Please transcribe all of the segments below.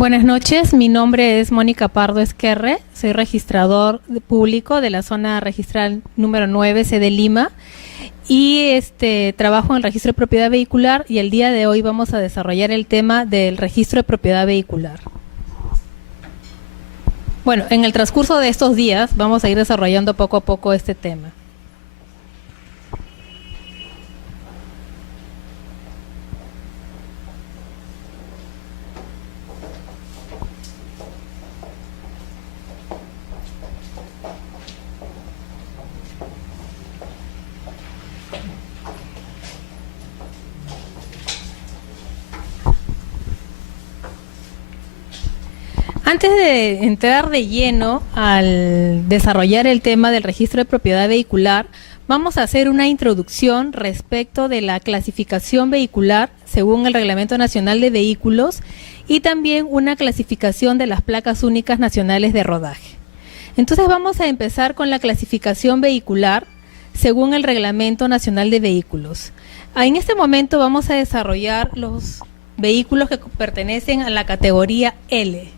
Buenas noches, mi nombre es Mónica Pardo Esquerre, soy registrador público de la zona registral número 9, sede Lima, y trabajo en el registro de propiedad vehicular y el día de hoy vamos a desarrollar el tema del registro de propiedad vehicular. Bueno, en el transcurso de estos días vamos a ir desarrollando poco a poco este tema. Antes de entrar de lleno al desarrollar el tema del registro de propiedad vehicular, vamos a hacer una introducción respecto de la clasificación vehicular según el Reglamento Nacional de Vehículos y también una clasificación de las placas únicas nacionales de rodaje. Entonces vamos a empezar con la clasificación vehicular según el Reglamento Nacional de Vehículos. En este momento vamos a desarrollar los vehículos que pertenecen a la categoría L.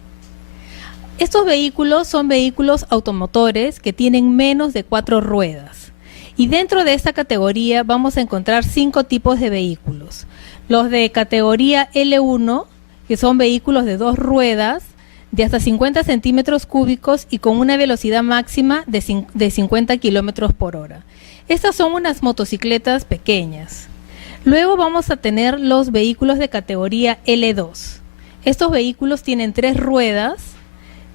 Estos vehículos son vehículos automotores que tienen menos de 4 ruedas. Y dentro de esta categoría vamos a encontrar 5 tipos de vehículos. Los de categoría L1, que son vehículos de 2 ruedas, de hasta 50 centímetros cúbicos y con una velocidad máxima de 50 kilómetros por hora. Estas son unas motocicletas pequeñas. Luego vamos a tener los vehículos de categoría L2. Estos vehículos tienen 3 ruedas,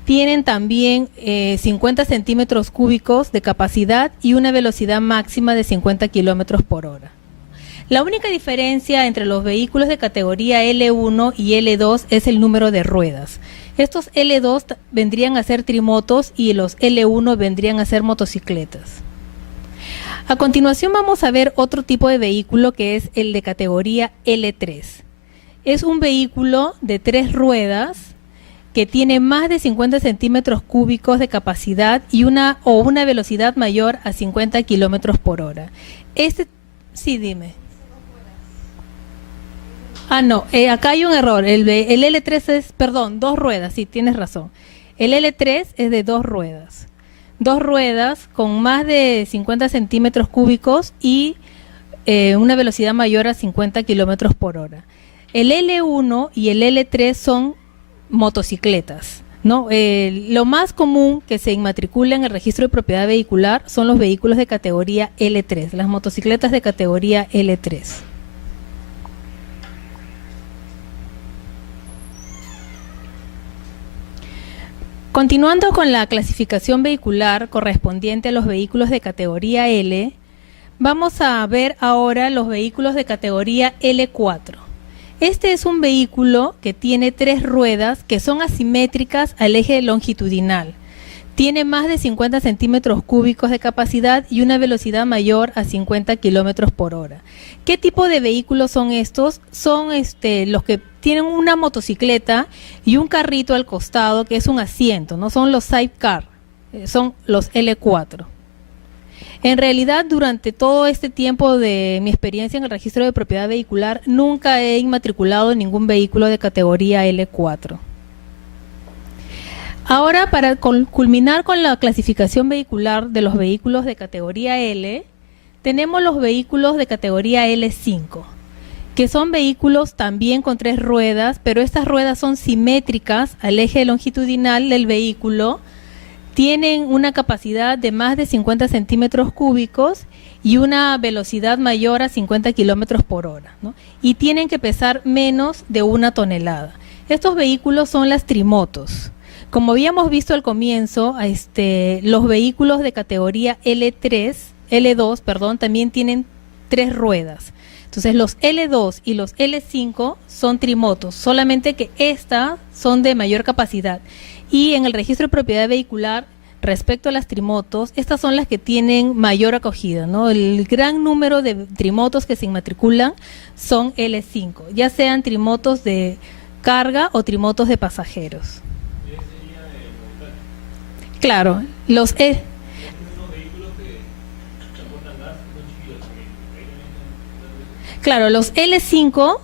tienen también 50 centímetros cúbicos de capacidad y una velocidad máxima de 50 kilómetros por hora. La única diferencia entre los vehículos de categoría L1 y L2 es el número de ruedas. Estos L2 vendrían a ser trimotos y los L1 vendrían a ser motocicletas. A continuación vamos a ver otro tipo de vehículo que es el de categoría L3. Es un vehículo de 3 ruedas que tiene más de 50 centímetros cúbicos de capacidad y una velocidad mayor a 50 kilómetros por hora. Sí, dime. No, acá hay un error. El L3 es, perdón, 2 ruedas, sí, tienes razón. El L3 es de 2 ruedas. 2 ruedas con más de 50 centímetros cúbicos y una velocidad mayor a 50 kilómetros por hora. El L1 y el L3 son motocicletas, ¿no? Lo más común que se inmatricula en el registro de propiedad vehicular son los vehículos de categoría L3, las motocicletas de categoría L3. Continuando con la clasificación vehicular correspondiente a los vehículos de categoría L, vamos a ver ahora los vehículos de categoría L4. Este es un vehículo que tiene 3 ruedas que son asimétricas al eje longitudinal. Tiene más de 50 centímetros cúbicos de capacidad y una velocidad mayor a 50 kilómetros por hora. ¿Qué tipo de vehículos son estos? Son los que tienen una motocicleta y un carrito al costado que es un asiento, ¿no? Son los sidecar, son los L4. En realidad, durante todo este tiempo de mi experiencia en el registro de propiedad vehicular, nunca he inmatriculado ningún vehículo de categoría L4. Ahora, para culminar con la clasificación vehicular de los vehículos de categoría L, tenemos los vehículos de categoría L5, que son vehículos también con 3 ruedas, pero estas ruedas son simétricas al eje longitudinal del vehículo. Tienen una capacidad de más de 50 centímetros cúbicos y una velocidad mayor a 50 kilómetros por hora, ¿no? Y tienen que pesar menos de 1 tonelada. Estos vehículos son las trimotos. Como habíamos visto al comienzo, los vehículos de categoría L2, también tienen 3 ruedas. Entonces los L2 y los L5 son trimotos, solamente que estas son de mayor capacidad. Y en el registro de propiedad vehicular, respecto a las trimotos, estas son las que tienen mayor acogida, ¿no? El gran número de trimotos que se inmatriculan son L5, ya sean trimotos de carga o trimotos de pasajeros. Claro, los L5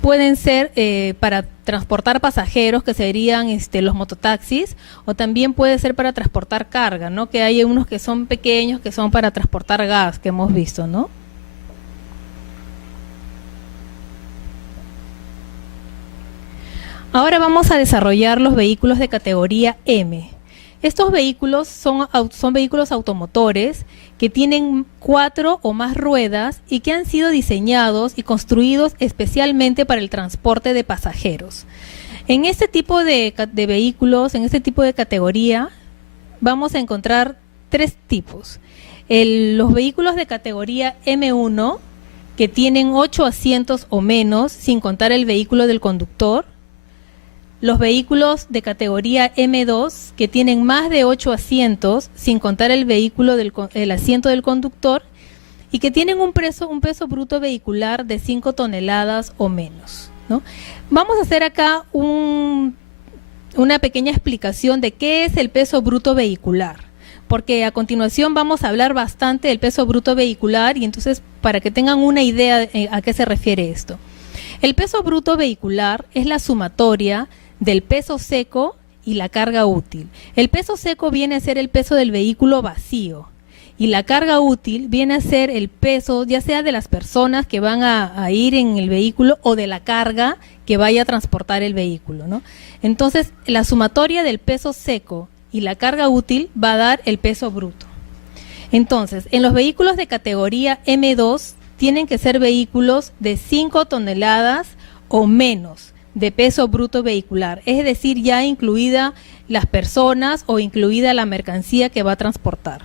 pueden ser para transportar pasajeros, que serían los mototaxis, o también puede ser para transportar carga, ¿no? Que hay unos que son pequeños, que son para transportar gas, que hemos visto, ¿no? Ahora vamos a desarrollar los vehículos de categoría M. Estos vehículos son vehículos automotores que tienen 4 o más ruedas y que han sido diseñados y construidos especialmente para el transporte de pasajeros. En este tipo de vehículos, en este tipo de categoría, vamos a encontrar 3 tipos. Los vehículos de categoría M1, que tienen 8 asientos o menos, sin contar el vehículo del conductor. Los vehículos de categoría M2, que tienen más de 8 asientos, sin contar el vehículo el asiento del conductor, y que tienen un peso bruto vehicular de 5 toneladas o menos, ¿no? Vamos a hacer acá una pequeña explicación de qué es el peso bruto vehicular, porque a continuación vamos a hablar bastante del peso bruto vehicular, y entonces para que tengan una idea a qué se refiere esto. El peso bruto vehicular es la sumatoria del peso seco y la carga útil. El peso seco viene a ser el peso del vehículo vacío y la carga útil viene a ser el peso ya sea de las personas que van a ir en el vehículo o de la carga que vaya a transportar el vehículo, ¿no? Entonces, la sumatoria del peso seco y la carga útil va a dar el peso bruto. Entonces, en los vehículos de categoría M2 tienen que ser vehículos de 5 toneladas o menos de peso bruto vehicular, es decir, ya incluida las personas o incluida la mercancía que va a transportar.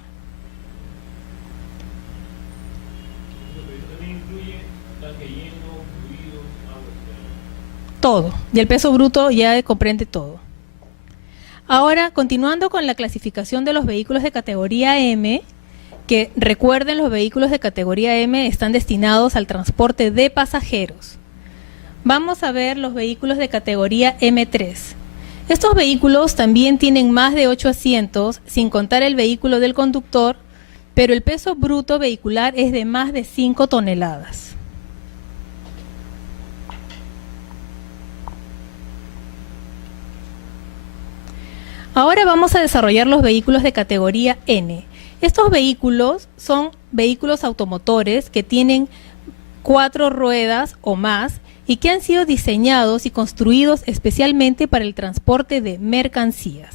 Todo, y el peso bruto ya comprende todo. Ahora, continuando con la clasificación de los vehículos de categoría M, que recuerden, los vehículos de categoría M están destinados al transporte de pasajeros. Vamos a ver los vehículos de categoría M3. Estos vehículos también tienen más de 8 asientos, sin contar el vehículo del conductor, pero el peso bruto vehicular es de más de 5 toneladas. Ahora vamos a desarrollar los vehículos de categoría N. Estos vehículos son vehículos automotores que tienen 4 ruedas o más y que han sido diseñados y construidos especialmente para el transporte de mercancías.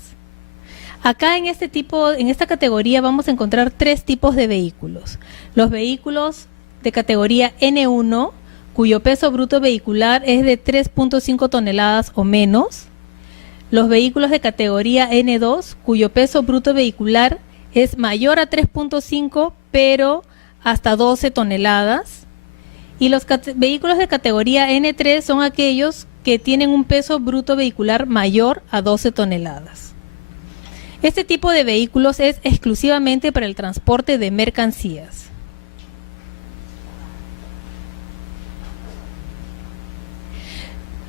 Acá en esta categoría vamos a encontrar 3 tipos de vehículos. Los vehículos de categoría N1, cuyo peso bruto vehicular es de 3.5 toneladas o menos. Los vehículos de categoría N2, cuyo peso bruto vehicular es mayor a 3.5, pero hasta 12 toneladas. Y los vehículos de categoría N3 son aquellos que tienen un peso bruto vehicular mayor a 12 toneladas. Este tipo de vehículos es exclusivamente para el transporte de mercancías.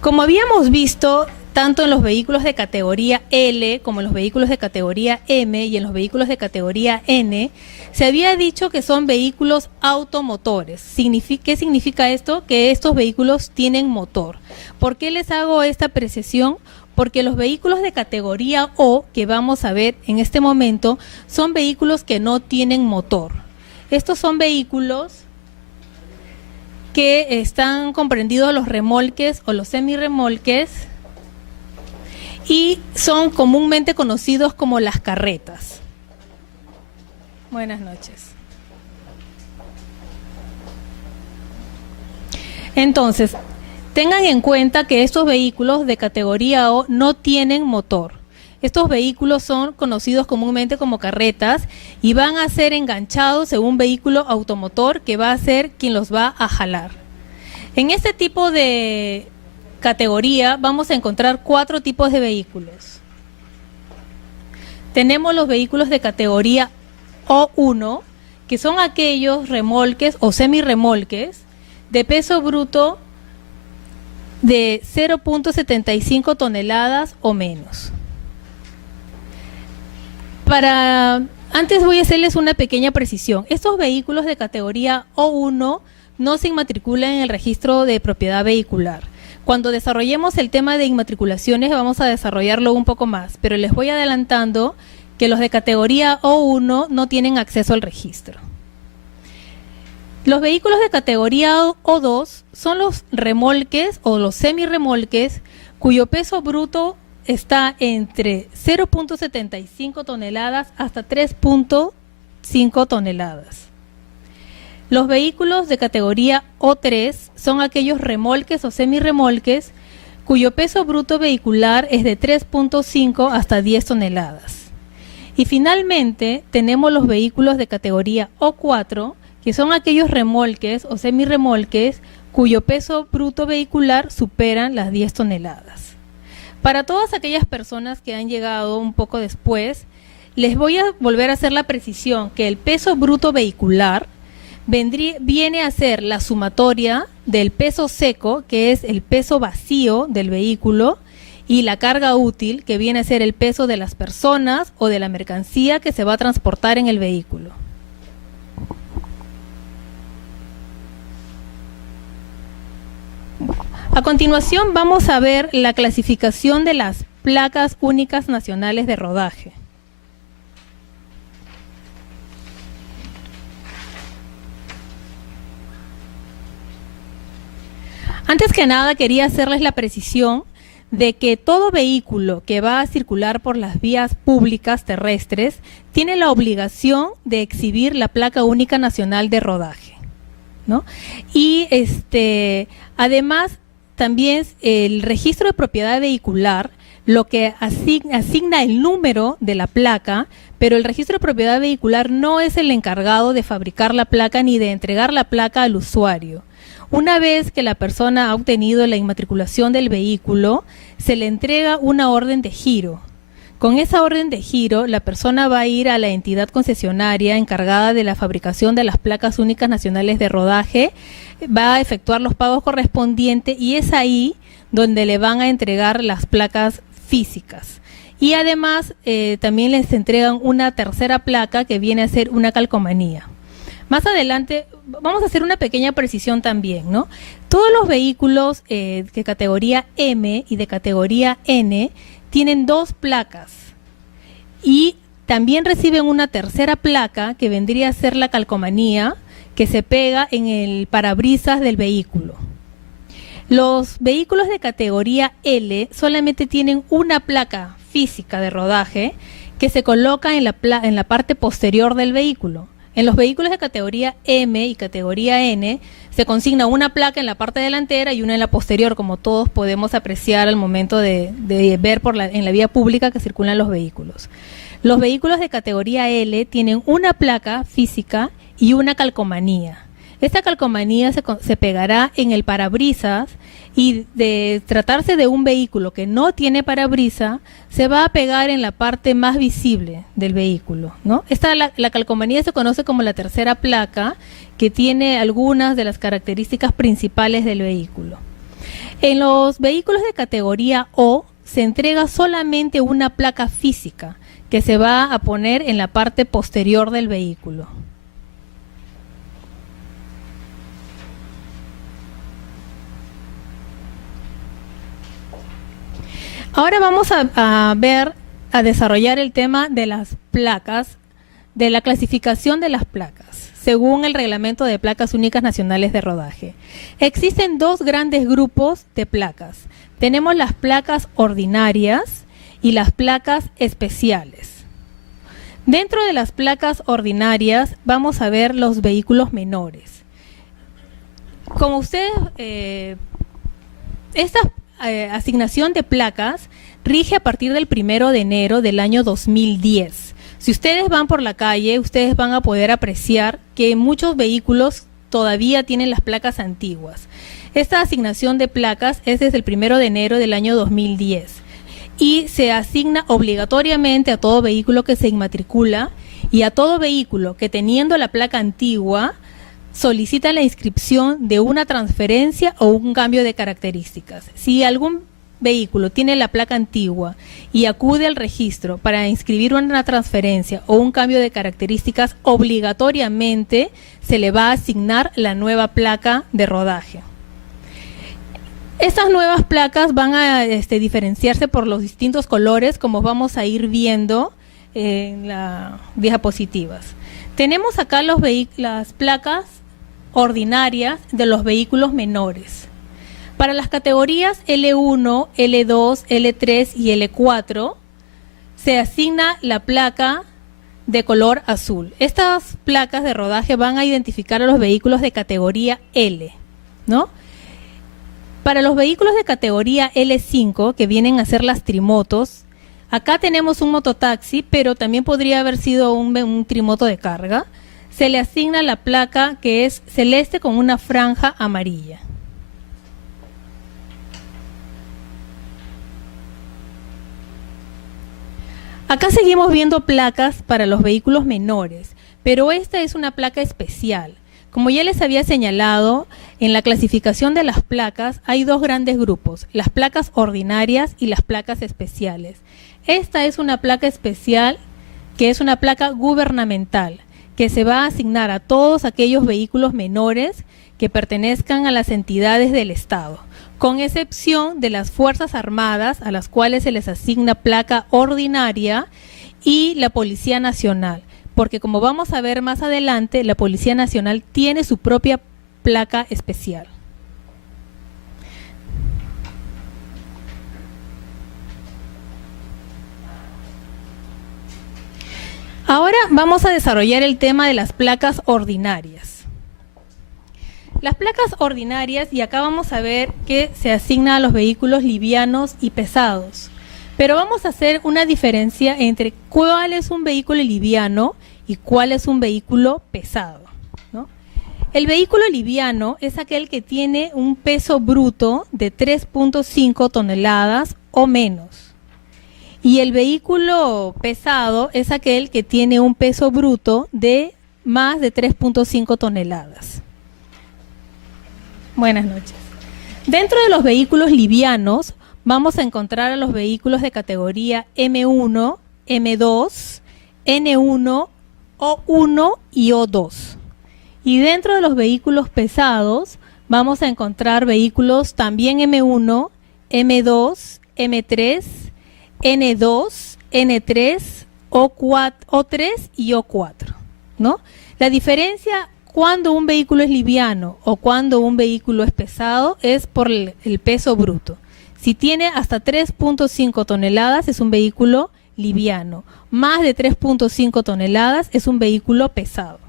Como habíamos visto, tanto en los vehículos de categoría L como en los vehículos de categoría M y en los vehículos de categoría N, se había dicho que son vehículos automotores. ¿Qué significa esto? Que estos vehículos tienen motor. ¿Por qué les hago esta precisión? Porque los vehículos de categoría O, que vamos a ver en este momento, son vehículos que no tienen motor. Estos son vehículos que están comprendidos los remolques o los semirremolques y son comúnmente conocidos como las carretas. Buenas noches. Entonces, tengan en cuenta que estos vehículos de categoría O no tienen motor. Estos vehículos son conocidos comúnmente como carretas y van a ser enganchados en un vehículo automotor que va a ser quien los va a jalar. En este tipo de categoría vamos a encontrar 4 tipos de vehículos. Tenemos los vehículos de categoría O1, que son aquellos remolques o semirremolques de peso bruto de 0.75 toneladas o menos. Antes voy a hacerles una pequeña precisión. Estos vehículos de categoría O1 no se inmatriculan en el registro de propiedad vehicular. Cuando desarrollemos el tema de inmatriculaciones vamos a desarrollarlo un poco más, pero les voy adelantando que los de categoría O1 no tienen acceso al registro. Los vehículos de categoría O2 son los remolques o los semirremolques cuyo peso bruto está entre 0.75 toneladas hasta 3.5 toneladas. Los vehículos de categoría O3 son aquellos remolques o semirremolques cuyo peso bruto vehicular es de 3.5 hasta 10 toneladas. Y finalmente tenemos los vehículos de categoría O4, que son aquellos remolques o semirremolques cuyo peso bruto vehicular superan las 10 toneladas. Para todas aquellas personas que han llegado un poco después, les voy a volver a hacer la precisión que el peso bruto vehicular viene a ser la sumatoria del peso seco, que es el peso vacío del vehículo, y la carga útil, que viene a ser el peso de las personas o de la mercancía que se va a transportar en el vehículo. A continuación vamos a ver la clasificación de las placas únicas nacionales de rodaje. Antes que nada quería hacerles la precisión de que todo vehículo que va a circular por las vías públicas terrestres tiene la obligación de exhibir la placa única nacional de rodaje, ¿no? Y además también el registro de propiedad vehicular lo que asigna el número de la placa, pero el registro de propiedad vehicular no es el encargado de fabricar la placa ni de entregar la placa al usuario. Una vez que la persona ha obtenido la inmatriculación del vehículo, se le entrega una orden de giro. Con esa orden de giro, la persona va a ir a la entidad concesionaria encargada de la fabricación de las placas únicas nacionales de rodaje, va a efectuar los pagos correspondientes y es ahí donde le van a entregar las placas físicas. Y además también les entregan una tercera placa que viene a ser una calcomanía. Más adelante vamos a hacer una pequeña precisión también, ¿no? Todos los vehículos de categoría M y de categoría N tienen dos placas y también reciben una tercera placa que vendría a ser la calcomanía que se pega en el parabrisas del vehículo. Los vehículos de categoría L solamente tienen una placa física de rodaje que se coloca en la parte posterior del vehículo. En los vehículos de categoría M y categoría N se consigna una placa en la parte delantera y una en la posterior, como todos podemos apreciar al momento de ver en la vía pública que circulan los vehículos. Los vehículos de categoría L tienen una placa física y una calcomanía. Esta calcomanía se pegará en el parabrisas y de tratarse de un vehículo que no tiene parabrisa, se va a pegar en la parte más visible del vehículo, ¿no? La calcomanía se conoce como la tercera placa, que tiene algunas de las características principales del vehículo. En los vehículos de categoría O se entrega solamente una placa física que se va a poner en la parte posterior del vehículo. Ahora vamos a desarrollar el tema de las placas, de la clasificación de las placas, según el Reglamento de Placas Únicas Nacionales de Rodaje. Existen dos grandes grupos de placas. Tenemos las placas ordinarias y las placas especiales. Dentro de las placas ordinarias vamos a ver los vehículos menores. Como ustedes, asignación de placas rige a partir del 1 de enero del año 2010. Si ustedes van por la calle, ustedes van a poder apreciar que muchos vehículos todavía tienen las placas antiguas. Esta asignación de placas es desde el 1 de enero del año 2010 y se asigna obligatoriamente a todo vehículo que se inmatricula y a todo vehículo que teniendo la placa antigua solicita la inscripción de una transferencia o un cambio de características. Si algún vehículo tiene la placa antigua y acude al registro para inscribir una transferencia o un cambio de características, obligatoriamente se le va a asignar la nueva placa de rodaje. Estas nuevas placas van a diferenciarse por los distintos colores, como vamos a ir viendo en las diapositivas. Tenemos acá las placas ordinarias de los vehículos menores. Para las categorías L1, L2, L3 y L4 se asigna la placa de color azul. Estas placas de rodaje van a identificar a los vehículos de categoría L, ¿no? Para los vehículos de categoría L5, que vienen a ser las trimotos, acá tenemos un mototaxi, pero también podría haber sido un trimoto de carga. Se le asigna la placa que es celeste con una franja amarilla. Acá seguimos viendo placas para los vehículos menores, pero esta es una placa especial. Como ya les había señalado, en la clasificación de las placas hay dos grandes grupos, las placas ordinarias y las placas especiales. Esta es una placa especial, que es una placa gubernamental, que se va a asignar a todos aquellos vehículos menores que pertenezcan a las entidades del Estado, con excepción de las Fuerzas Armadas, a las cuales se les asigna placa ordinaria, y la Policía Nacional, porque como vamos a ver más adelante, la Policía Nacional tiene su propia placa especial. Ahora vamos a desarrollar el tema de las placas ordinarias. Las placas ordinarias, y acá vamos a ver que se asigna a los vehículos livianos y pesados. Pero vamos a hacer una diferencia entre cuál es un vehículo liviano y cuál es un vehículo pesado, ¿no? El vehículo liviano es aquel que tiene un peso bruto de 3.5 toneladas o menos. Y el vehículo pesado es aquel que tiene un peso bruto de más de 3.5 toneladas. Buenas noches. Dentro de los vehículos livianos vamos a encontrar a los vehículos de categoría M1, M2, N1, O1 y O2. Y dentro de los vehículos pesados vamos a encontrar vehículos también M1, M2, M3, N2, N3, O4, O3 y O4, ¿no? La diferencia cuando un vehículo es liviano o cuando un vehículo es pesado es por el peso bruto. Si tiene hasta 3.5 toneladas es un vehículo liviano. Más de 3.5 toneladas es un vehículo pesado.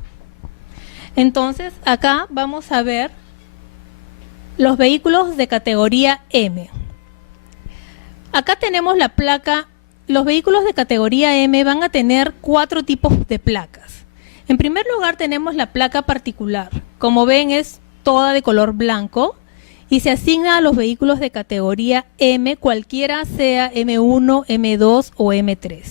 Entonces, acá vamos a ver los vehículos de categoría M. Acá tenemos la placa. Los vehículos de categoría M van a tener 4 tipos de placas. En primer lugar tenemos la placa particular. Como ven, es toda de color blanco y se asigna a los vehículos de categoría M, cualquiera sea M1, M2 o M3.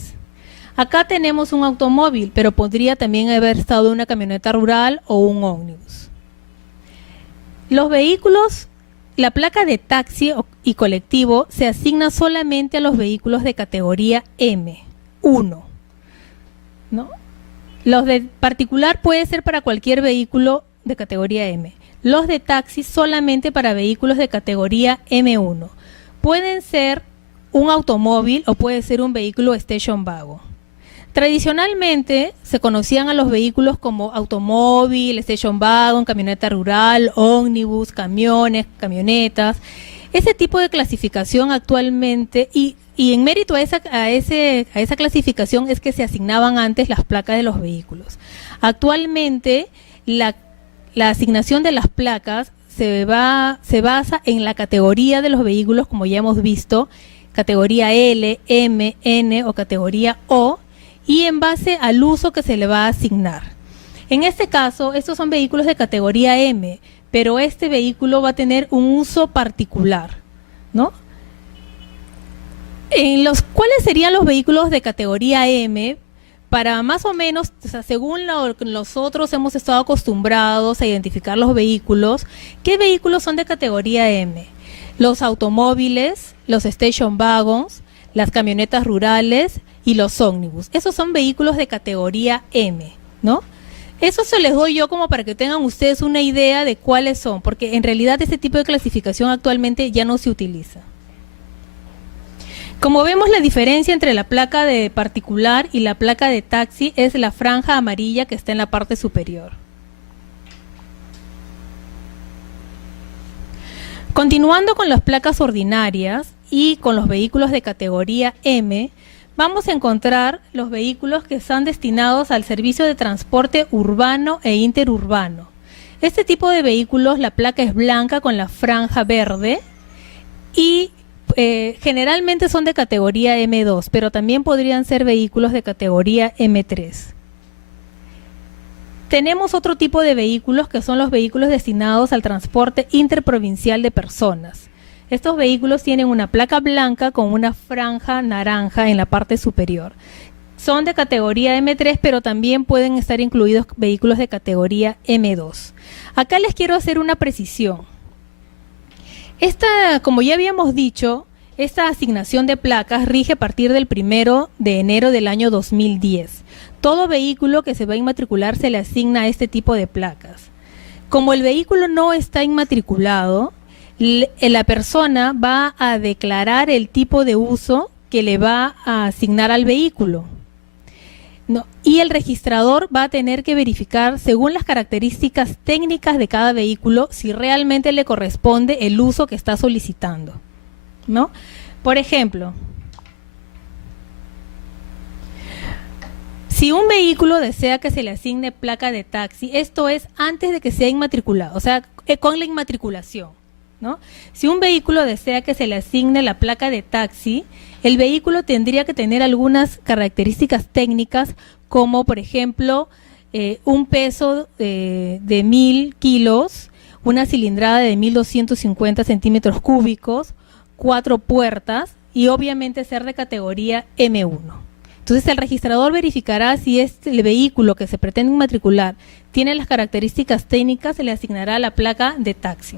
Acá tenemos un automóvil, pero podría también haber estado una camioneta rural o un ómnibus. Los vehículos, la placa de taxi y colectivo se asigna solamente a los vehículos de categoría M1, ¿no? Los de particular puede ser para cualquier vehículo de categoría M. Los de taxi solamente para vehículos de categoría M1. Pueden ser un automóvil o puede ser un vehículo station wagon. Tradicionalmente se conocían a los vehículos como automóvil, station wagon, camioneta rural, ómnibus, camiones, camionetas. Ese tipo de clasificación actualmente, y en mérito a esa clasificación es que se asignaban antes las placas de los vehículos. Actualmente la asignación de las placas se basa en la categoría de los vehículos, como ya hemos visto, categoría L, M, N o categoría O, y en base al uso que se le va a asignar. En este caso, estos son vehículos de categoría M, pero este vehículo va a tener un uso particular, ¿no? ¿Cuáles serían los vehículos de categoría M? Para más o menos, o sea, según lo que nosotros hemos estado acostumbrados a identificar los vehículos, ¿qué vehículos son de categoría M? Los automóviles, los station wagons, las camionetas rurales y los ómnibus. Esos son vehículos de categoría M, ¿no? Eso se les doy yo como para que tengan ustedes una idea de cuáles son, porque en realidad este tipo de clasificación actualmente ya no se utiliza. Como vemos, la diferencia entre la placa de particular y la placa de taxi es la franja amarilla que está en la parte superior. Continuando con las placas ordinarias y con los vehículos de categoría M, vamos a encontrar los vehículos que están destinados al servicio de transporte urbano e interurbano. Este tipo de vehículos, la placa es blanca con la franja verde y generalmente son de categoría M2, pero también podrían ser vehículos de categoría M3. Tenemos otro tipo de vehículos que son los vehículos destinados al transporte interprovincial de personas. Estos vehículos tienen una placa blanca con una franja naranja en la parte superior. Son de categoría M3, pero también pueden estar incluidos vehículos de categoría M2. Acá les quiero hacer una precisión. Como ya habíamos dicho, esta asignación de placas rige a partir del 1 de enero del año 2010. Todo vehículo que se va a inmatricular se le asigna a este tipo de placas. Como el vehículo no está inmatriculado, la persona va a declarar el tipo de uso que le va a asignar al vehículo. Y el registrador va a tener que verificar, según las características técnicas de cada vehículo, si realmente le corresponde el uso que está solicitando, ¿no? Por ejemplo, si un vehículo desea que se le asigne placa de taxi, esto es antes de que sea inmatriculado, o sea, con la inmatriculación, ¿no? Si un vehículo desea que se le asigne la placa de taxi, el vehículo tendría que tener algunas características técnicas, como por ejemplo, un peso de 1000 kilos, una cilindrada de 1250 centímetros cúbicos, 4 puertas y obviamente ser de categoría M1. Entonces el registrador verificará si el vehículo que se pretende inmatricular tiene las características técnicas, se le asignará la placa de taxi.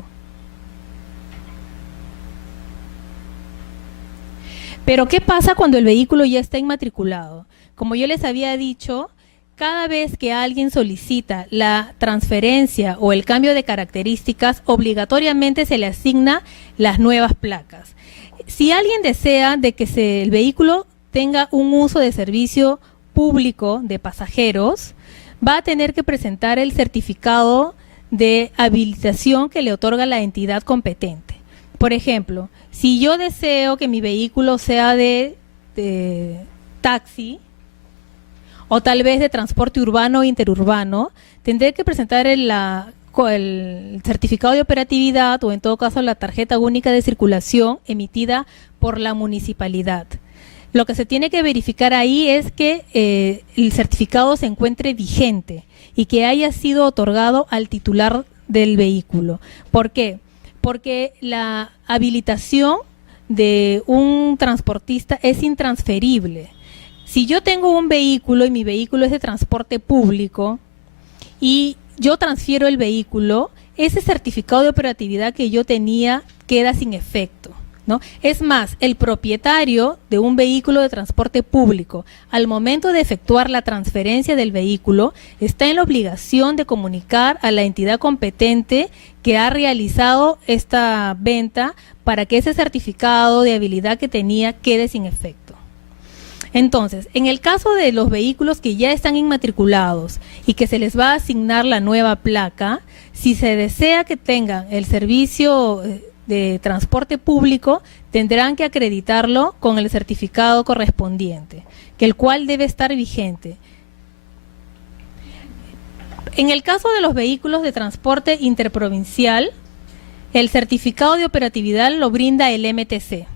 Pero ¿qué pasa cuando el vehículo ya está inmatriculado? Como yo les había dicho, cada vez que alguien solicita la transferencia o el cambio de características, obligatoriamente se le asigna las nuevas placas. Si alguien desea de que el vehículo tenga un uso de servicio público de pasajeros, va a tener que presentar el certificado de habilitación que le otorga la entidad competente. Por ejemplo, si yo deseo que mi vehículo sea de taxi o tal vez de transporte urbano o interurbano, tendré que presentar el certificado de operatividad o en todo caso la tarjeta única de circulación emitida por la municipalidad. Lo que se tiene que verificar ahí es que el certificado se encuentre vigente y que haya sido otorgado al titular del vehículo. ¿Por qué? Porque la habilitación de un transportista es intransferible. Si yo tengo un vehículo y mi vehículo es de transporte público y yo transfiero el vehículo, ese certificado de operatividad que yo tenía queda sin efecto, ¿no? Es más, el propietario de un vehículo de transporte público, al momento de efectuar la transferencia del vehículo, está en la obligación de comunicar a la entidad competente que ha realizado esta venta para que ese certificado de habilidad que tenía quede sin efecto. Entonces, en el caso de los vehículos que ya están inmatriculados y que se les va a asignar la nueva placa, si se desea que tengan el servicio de transporte público, tendrán que acreditarlo con el certificado correspondiente, el cual debe estar vigente. En el caso de los vehículos de transporte interprovincial, el certificado de operatividad lo brinda el MTC.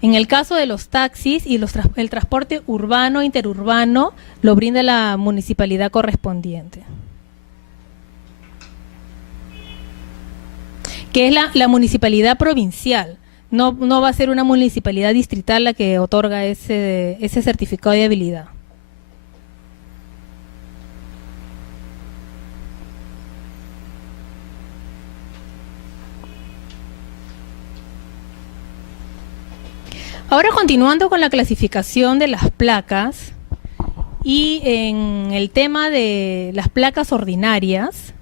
En el caso de los taxis y el transporte urbano e interurbano, lo brinda la municipalidad correspondiente, que es la municipalidad provincial. No va a ser una municipalidad distrital la que otorga ese certificado de habilidad. Ahora continuando con la clasificación de las placas Y en el tema de las placas ordinarias,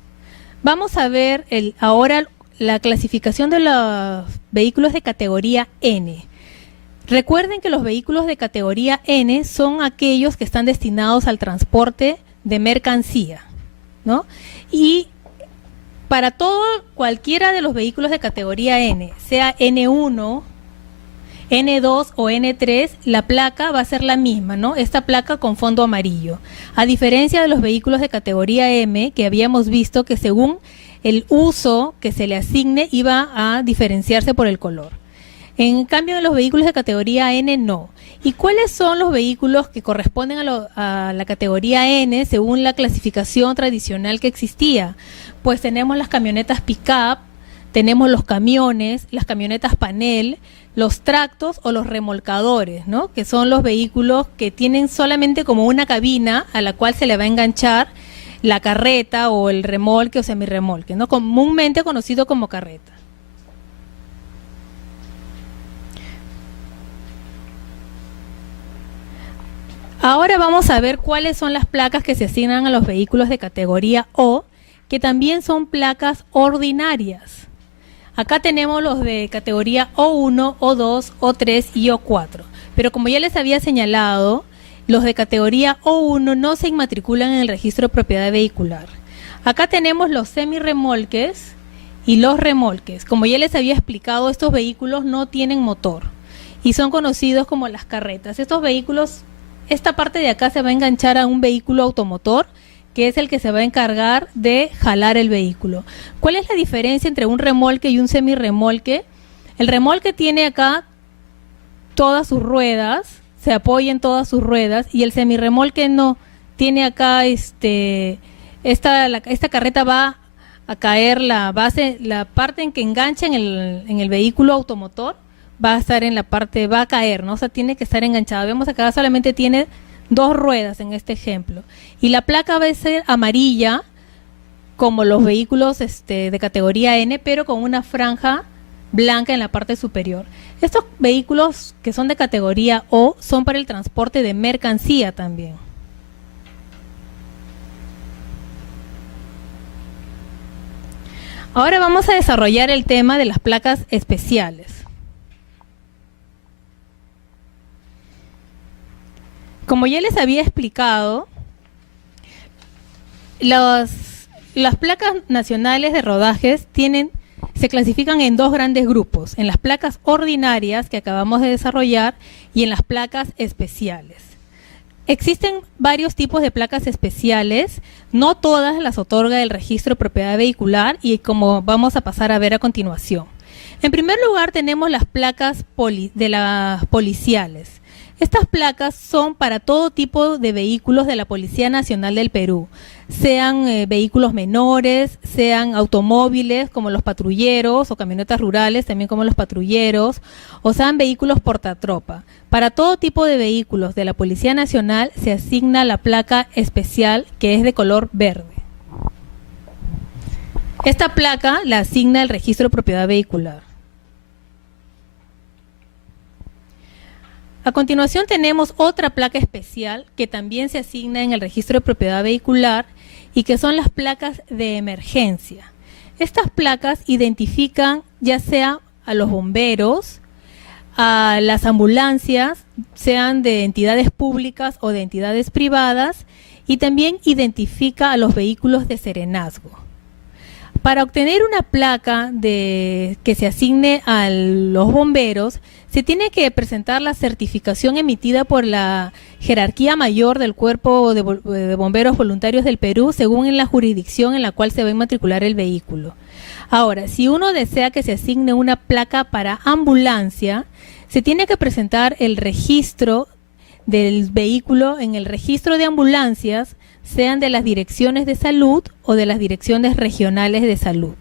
vamos a ver ahora la clasificación de los vehículos de categoría N. Recuerden que los vehículos de categoría N son aquellos que están destinados al transporte de mercancía, ¿no? Y para cualquiera de los vehículos de categoría N, sea N1, N2 o N3, la placa va a ser la misma, ¿no? Esta placa con fondo amarillo. A diferencia de los vehículos de categoría M, que habíamos visto que según el uso que se le asigne iba a diferenciarse por el color. En cambio, en los vehículos de categoría N no. ¿Y cuáles son los vehículos que corresponden a la categoría N según la clasificación tradicional que existía? Pues tenemos las camionetas pick-up, tenemos los camiones, las camionetas panel, los tractos o los remolcadores, ¿no? Que son los vehículos que tienen solamente como una cabina a la cual se le va a enganchar la carreta o el remolque o semirremolque, ¿no? Comúnmente conocido como carreta. Ahora vamos a ver cuáles son las placas que se asignan a los vehículos de categoría O, que también son placas ordinarias. Acá tenemos los de categoría O1, O2, O3 y O4. Pero como ya les había señalado, los de categoría O1 no se inmatriculan en el registro de propiedad vehicular. Acá tenemos los semirremolques y los remolques. Como ya les había explicado, estos vehículos no tienen motor y son conocidos como las carretas. Estos vehículos, esta parte de acá se va a enganchar a un vehículo automotor, que es el que se va a encargar de jalar el vehículo. ¿Cuál es la diferencia entre un remolque y un semirremolque? El remolque tiene acá todas sus ruedas, se apoya en todas sus ruedas, y el semirremolque no. Tiene acá esta carreta va a caer, la parte en que engancha en el vehículo automotor va a estar en la parte, va a caer, ¿no? O sea, tiene que estar enganchada. Vemos acá solamente tiene 2 ruedas en este ejemplo. Y la placa va a ser amarilla, como los vehículos de categoría N, pero con una franja blanca en la parte superior. Estos vehículos que son de categoría O son para el transporte de mercancía también. Ahora vamos a desarrollar el tema de las placas especiales. Como ya les había explicado, las placas nacionales de rodajes se clasifican en 2 grandes grupos, en las placas ordinarias que acabamos de desarrollar y en las placas especiales. Existen varios tipos de placas especiales, no todas las otorga el registro de propiedad vehicular, y como vamos a pasar a ver a continuación. En primer lugar tenemos las placas de las policiales. Estas placas son para todo tipo de vehículos de la Policía Nacional del Perú, sean vehículos menores, sean automóviles como los patrulleros o camionetas rurales también como los patrulleros, o sean vehículos portatropa. Para todo tipo de vehículos de la Policía Nacional se asigna la placa especial, que es de color verde. Esta placa la asigna el registro de propiedad vehicular. A continuación tenemos otra placa especial que también se asigna en el registro de propiedad vehicular y que son las placas de emergencia. Estas placas identifican ya sea a los bomberos, a las ambulancias, sean de entidades públicas o de entidades privadas, y también identifica a los vehículos de serenazgo. Para obtener una placa que se asigne a los bomberos, se tiene que presentar la certificación emitida por la jerarquía mayor del Cuerpo de Bomberos Voluntarios del Perú, según en la jurisdicción en la cual se va a inmatricular el vehículo. Ahora, si uno desea que se asigne una placa para ambulancia, se tiene que presentar el registro del vehículo en el registro de ambulancias, sean de las direcciones de salud o de las direcciones regionales de salud.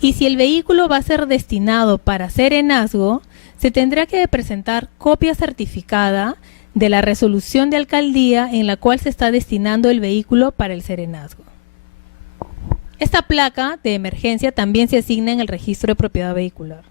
Y si el vehículo va a ser destinado para serenazgo, se tendrá que presentar copia certificada de la resolución de alcaldía en la cual se está destinando el vehículo para el serenazgo. Esta placa de emergencia también se asigna en el registro de propiedad vehicular.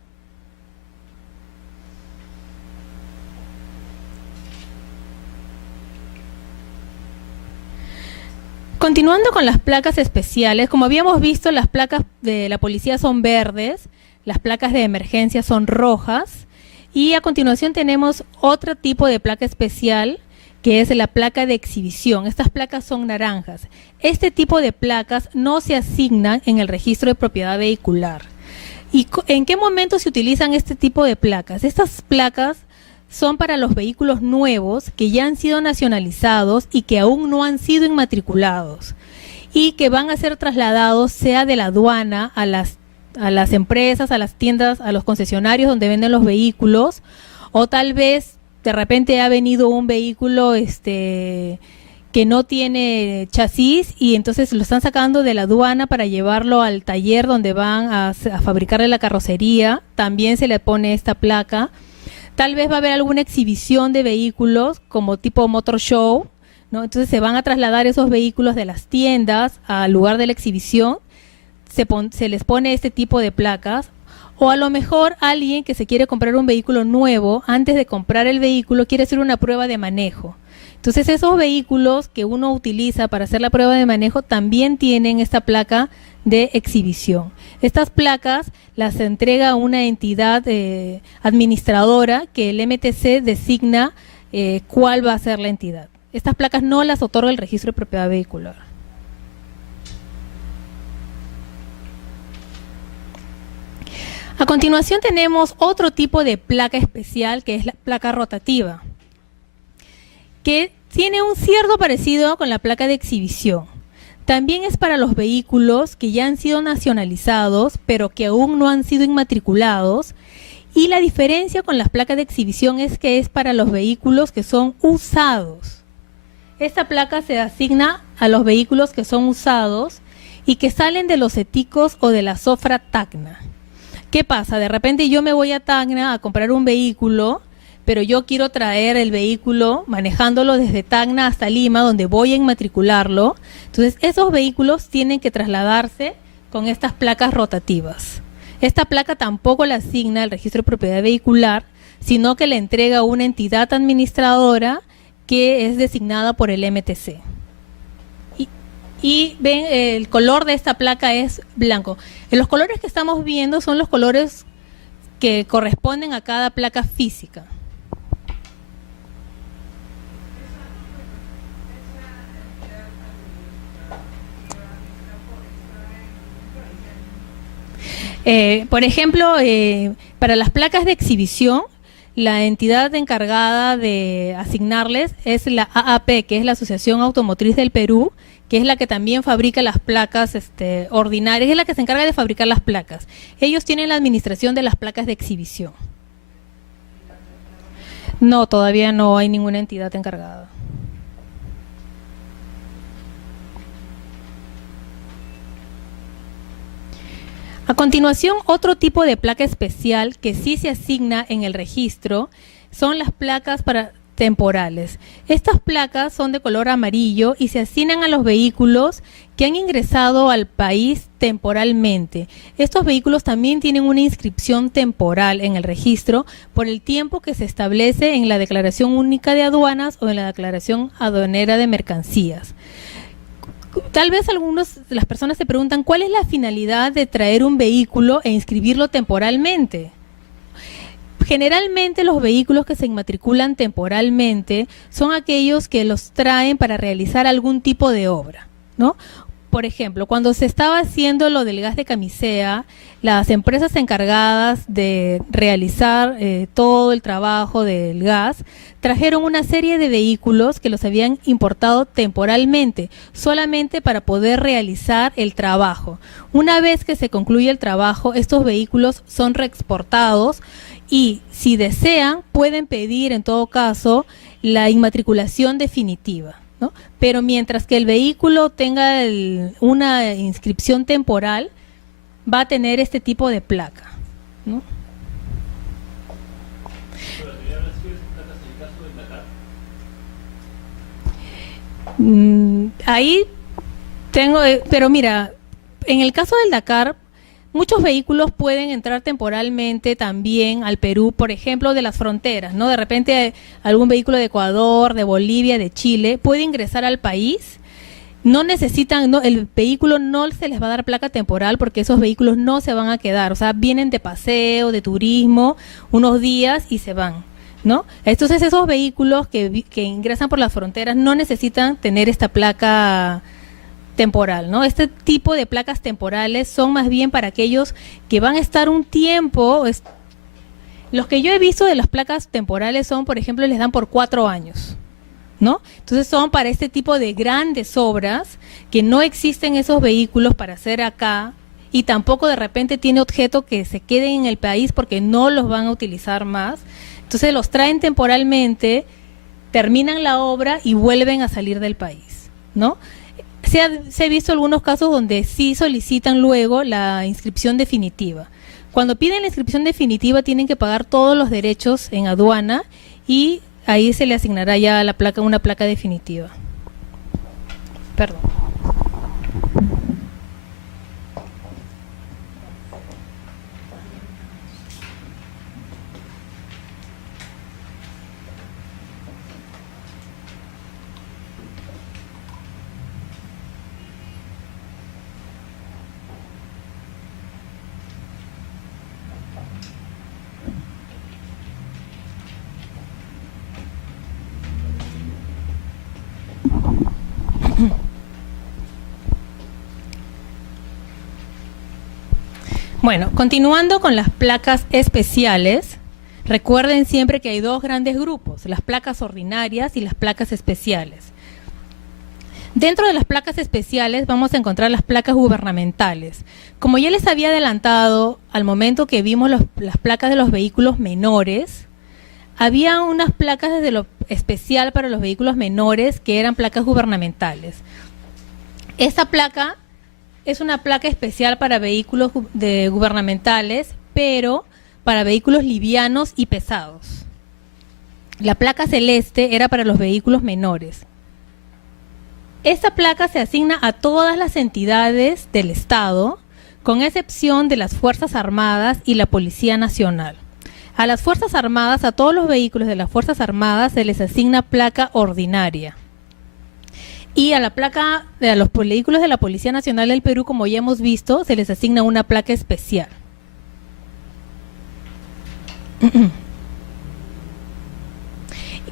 Continuando con las placas especiales, como habíamos visto, las placas de la policía son verdes, las placas de emergencia son rojas, y a continuación tenemos otro tipo de placa especial, que es la placa de exhibición. Estas placas son naranjas. Este tipo de placas no se asignan en el registro de propiedad vehicular. ¿Y en qué momento se utilizan este tipo de placas? Estas placas son para los vehículos nuevos que ya han sido nacionalizados y que aún no han sido inmatriculados y que van a ser trasladados sea de la aduana a las empresas, a las tiendas, a los concesionarios donde venden los vehículos, o tal vez de repente ha venido un vehículo que no tiene chasis y entonces lo están sacando de la aduana para llevarlo al taller donde van a fabricarle la carrocería. También se le pone esta placa. Tal vez va a haber alguna exhibición de vehículos como tipo motor show, ¿no? Entonces se van a trasladar esos vehículos de las tiendas al lugar de la exhibición, se les pone este tipo de placas. O a lo mejor alguien que se quiere comprar un vehículo nuevo, antes de comprar el vehículo quiere hacer una prueba de manejo. Entonces esos vehículos que uno utiliza para hacer la prueba de manejo también tienen esta placa de exhibición. Estas placas las entrega una entidad administradora que el MTC designa cuál va a ser la entidad. Estas placas no las otorga el registro de propiedad vehicular. A continuación tenemos otro tipo de placa especial, que es la placa rotativa, que tiene un cierto parecido con la placa de exhibición. También es para los vehículos que ya han sido nacionalizados, pero que aún no han sido inmatriculados. Y la diferencia con las placas de exhibición es que es para los vehículos que son usados. Esta placa se asigna a los vehículos que son usados y que salen de los ETICOS o de la Sofra Tacna. ¿Qué pasa? De repente yo me voy a Tacna a comprar un vehículo, pero yo quiero traer el vehículo manejándolo desde Tacna hasta Lima, donde voy a inmatricularlo. Entonces, esos vehículos tienen que trasladarse con estas placas rotativas. Esta placa tampoco la asigna el registro de propiedad vehicular, sino que la entrega una entidad administradora que es designada por el MTC. Y ven, el color de esta placa es blanco. Los colores que estamos viendo son los colores que corresponden a cada placa física. Por ejemplo, para las placas de exhibición, la entidad encargada de asignarles es la AAP, que es la Asociación Automotriz del Perú, que es la que también fabrica las placas ordinarias, es la que se encarga de fabricar las placas. Ellos tienen la administración de las placas de exhibición. No, todavía no hay ninguna entidad encargada. A continuación, otro tipo de placa especial que sí se asigna en el registro son las placas temporales. Estas placas son de color amarillo y se asignan a los vehículos que han ingresado al país temporalmente. Estos vehículos también tienen una inscripción temporal en el registro por el tiempo que se establece en la Declaración Única de Aduanas o en la Declaración Aduanera de Mercancías. Tal vez las personas se preguntan cuál es la finalidad de traer un vehículo e inscribirlo temporalmente. Generalmente los vehículos que se inmatriculan temporalmente son aquellos que los traen para realizar algún tipo de obra, ¿no? Por ejemplo, cuando se estaba haciendo lo del gas de camisea, las empresas encargadas de realizar todo el trabajo del gas trajeron una serie de vehículos que los habían importado temporalmente, solamente para poder realizar el trabajo. Una vez que se concluye el trabajo, estos vehículos son reexportados y, si desean, pueden pedir en todo caso la inmatriculación definitiva, ¿no? Pero mientras que el vehículo tenga una inscripción temporal, va a tener este tipo de placa, ¿no? Ahí tengo, pero mira, en el caso del Dakar, muchos vehículos pueden entrar temporalmente también al Perú, por ejemplo, de las fronteras, ¿no? De repente algún vehículo de Ecuador, de Bolivia, de Chile, puede ingresar al país no necesitan, no, el vehículo no se les va a dar placa temporal porque esos vehículos no se van a quedar, o sea, vienen de paseo, de turismo, unos días y se van, ¿no? Entonces esos vehículos que ingresan por las fronteras no necesitan tener esta placa temporal, ¿no? Este tipo de placas temporales son más bien para aquellos que van a estar un tiempo. Los que yo he visto de las placas temporales son, por ejemplo, les dan por 4 años, ¿no? Entonces son para este tipo de grandes obras que no existen esos vehículos para hacer acá y tampoco de repente tiene objeto que se queden en el país porque no los van a utilizar más. Entonces los traen temporalmente, terminan la obra y vuelven a salir del país, ¿no? Se ha visto algunos casos donde sí solicitan luego la inscripción definitiva. Cuando piden la inscripción definitiva tienen que pagar todos los derechos en aduana y ahí se le asignará ya la placa, una placa definitiva. Perdón. Bueno, continuando con las placas especiales, recuerden siempre que hay dos grandes grupos, las placas ordinarias y las placas especiales. Dentro de las placas especiales vamos a encontrar las placas gubernamentales. Como ya les había adelantado al momento que vimos las placas de los vehículos menores, había unas placas desde lo especial para los vehículos menores que eran placas gubernamentales. Esta placa es una placa especial para vehículos gubernamentales, pero para vehículos livianos y pesados. La placa celeste era para los vehículos menores. Esta placa se asigna a todas las entidades del Estado, con excepción de las Fuerzas Armadas y la Policía Nacional. A las Fuerzas Armadas, a todos los vehículos de las Fuerzas Armadas se les asigna placa ordinaria. Y a los vehículos de la Policía Nacional del Perú, como ya hemos visto, se les asigna una placa especial.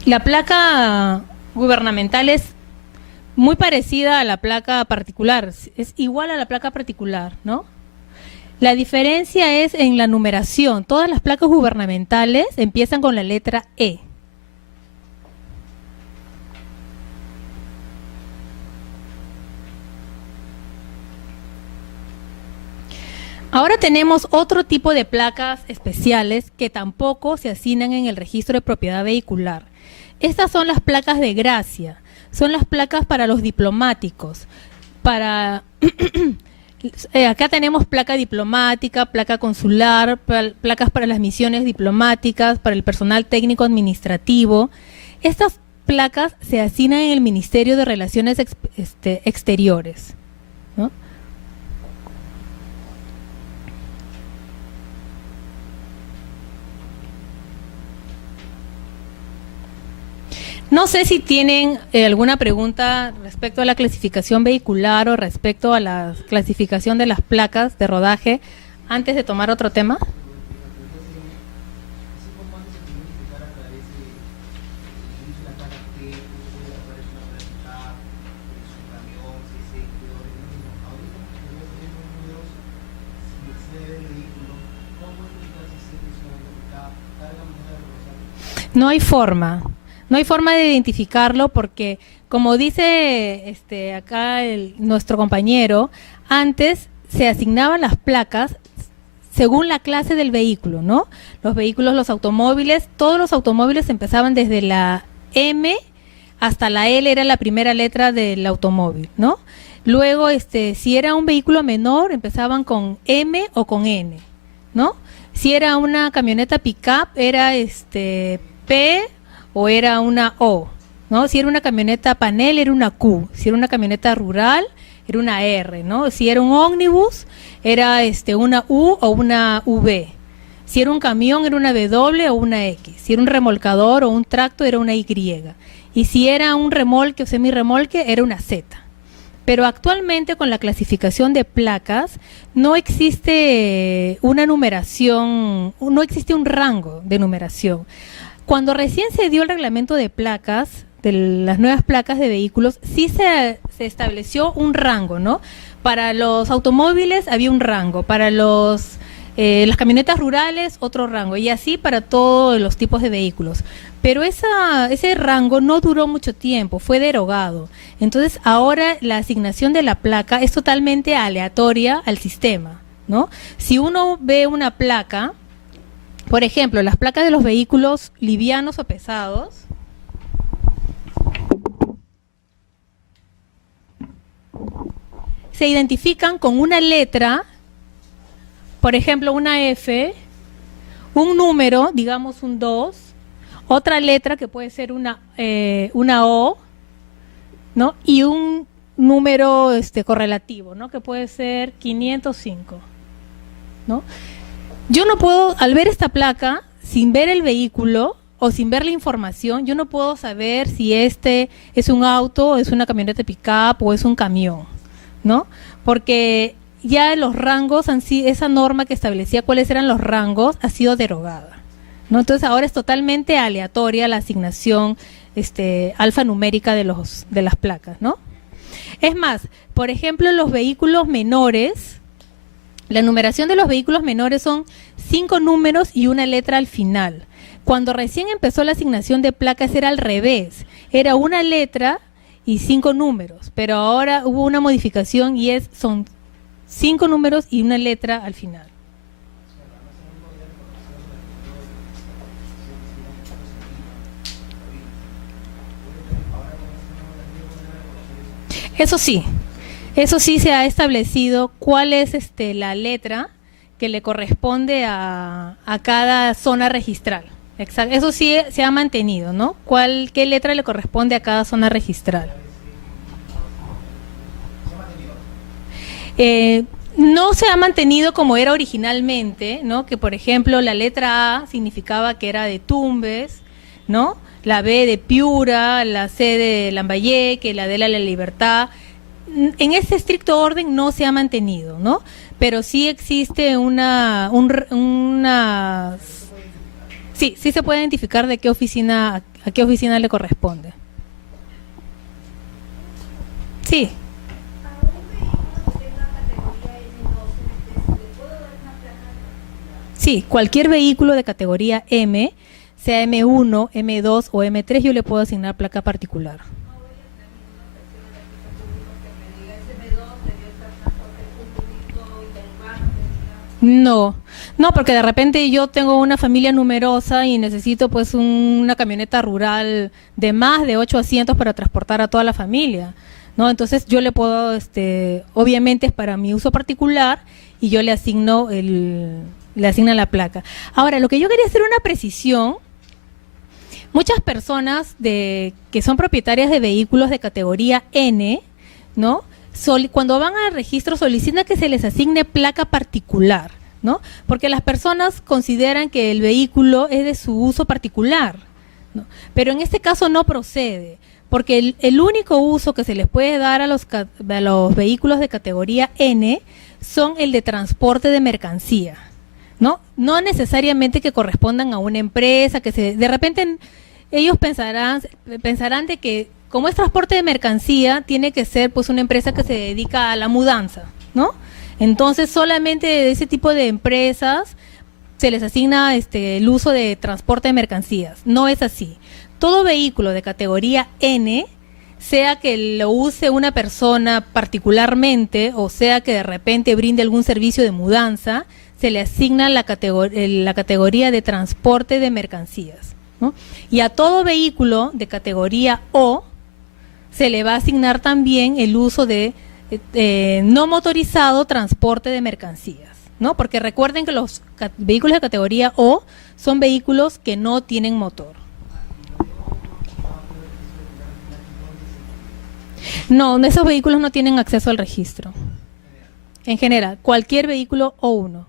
La placa gubernamental es muy parecida a la placa particular, es igual a la placa particular, ¿no? La diferencia es en la numeración. Todas las placas gubernamentales empiezan con la letra E. Ahora tenemos otro tipo de placas especiales que tampoco se asignan en el registro de propiedad vehicular. Estas son las placas de gracia, son las placas para los diplomáticos. Acá tenemos placa diplomática, placa consular, placas para las misiones diplomáticas, para el personal técnico administrativo. Estas placas se asignan en el Ministerio de Relaciones Exteriores, ¿no? No sé si tienen alguna pregunta respecto a la clasificación vehicular o respecto a la clasificación de las placas de rodaje antes de tomar otro tema. No hay forma. No hay forma de identificarlo porque, como dice acá nuestro compañero, antes se asignaban las placas según la clase del vehículo, ¿no? Los vehículos, los automóviles, todos los automóviles empezaban desde la M hasta la L, era la primera letra del automóvil, ¿no? Luego, si era un vehículo menor, empezaban con M o con N, ¿no? Si era una camioneta pick-up, era P o era una O, ¿no? Si era una camioneta panel, era una Q. Si era una camioneta rural, era una R, ¿no? Si era un ómnibus, era una U o una V. Si era un camión, era una W o una X. Si era un remolcador o un tracto, era una Y. Y si era un remolque o semirremolque, era una Z. Pero actualmente con la clasificación de placas no existe una numeración, no existe un rango de numeración. Cuando recién se dio el reglamento de placas, de las nuevas placas de vehículos, sí se estableció un rango, ¿no? Para los automóviles había un rango, para las camionetas rurales otro rango, y así para todos los tipos de vehículos. Pero ese rango no duró mucho tiempo, fue derogado. Entonces ahora la asignación de la placa es totalmente aleatoria al sistema, ¿no? Si uno ve una placa, por ejemplo, las placas de los vehículos livianos o pesados, se identifican con una letra, por ejemplo una F, un número, digamos un 2, otra letra que puede ser una O, ¿no? Y un número correlativo, ¿no? Que puede ser 505, ¿no? Yo no puedo, al ver esta placa, sin ver el vehículo o sin ver la información, yo no puedo saber si este es un auto, es una camioneta pick-up o es un camión, ¿no? Porque ya los rangos, esa norma que establecía cuáles eran los rangos, ha sido derogada, ¿no? Entonces ahora es totalmente aleatoria la asignación alfanumérica de las placas, ¿no? Es más, por ejemplo, en los vehículos menores, la numeración de los vehículos menores son 5 números y una letra al final. Cuando recién empezó la asignación de placas era al revés, era una letra y 5 números, pero ahora hubo una modificación y son 5 números y una letra al final. Eso sí se ha establecido cuál es la letra que le corresponde a cada zona registral. Exacto. Eso sí se ha mantenido, ¿no? ¿Qué letra le corresponde a cada zona registral? No se ha mantenido como era originalmente, ¿no? Que por ejemplo la letra A significaba que era de Tumbes, ¿no? La B de Piura, la C de Lambayeque, la D de La Libertad. En ese estricto orden no se ha mantenido, ¿no? Pero sí existe sí se puede identificar de qué oficina, a qué oficina le corresponde. Sí. Sí, cualquier vehículo de categoría M, sea M1, M2 o M3, yo le puedo asignar placa particular. No, porque de repente yo tengo una familia numerosa y necesito pues una camioneta rural de más de 8 asientos para transportar a toda la familia, ¿no? Entonces yo le puedo, obviamente es para mi uso particular y yo le asigno la placa. Ahora, lo que yo quería hacer una precisión, muchas personas que son propietarias de vehículos de categoría N, ¿no? Cuando van al registro solicitan que se les asigne placa particular, ¿no? Porque las personas consideran que el vehículo es de su uso particular, ¿no? Pero en este caso no procede, porque el único uso que se les puede dar a los vehículos de categoría N son el de transporte de mercancía, ¿no? No necesariamente que correspondan a una empresa, de repente ellos pensarán de que como es transporte de mercancía, tiene que ser pues una empresa que se dedica a la mudanza, ¿no? Entonces solamente de ese tipo de empresas se les asigna el uso de transporte de mercancías. No es así. Todo vehículo de categoría N, sea que lo use una persona particularmente o sea que de repente brinde algún servicio de mudanza, se le asigna la categoría de transporte de mercancías, ¿no? Y a todo vehículo de categoría O se le va a asignar también el uso de no motorizado transporte de mercancías, ¿no? Porque recuerden que los vehículos de categoría O son vehículos que no tienen motor. No, esos vehículos no tienen acceso al registro. En general, cualquier vehículo O1.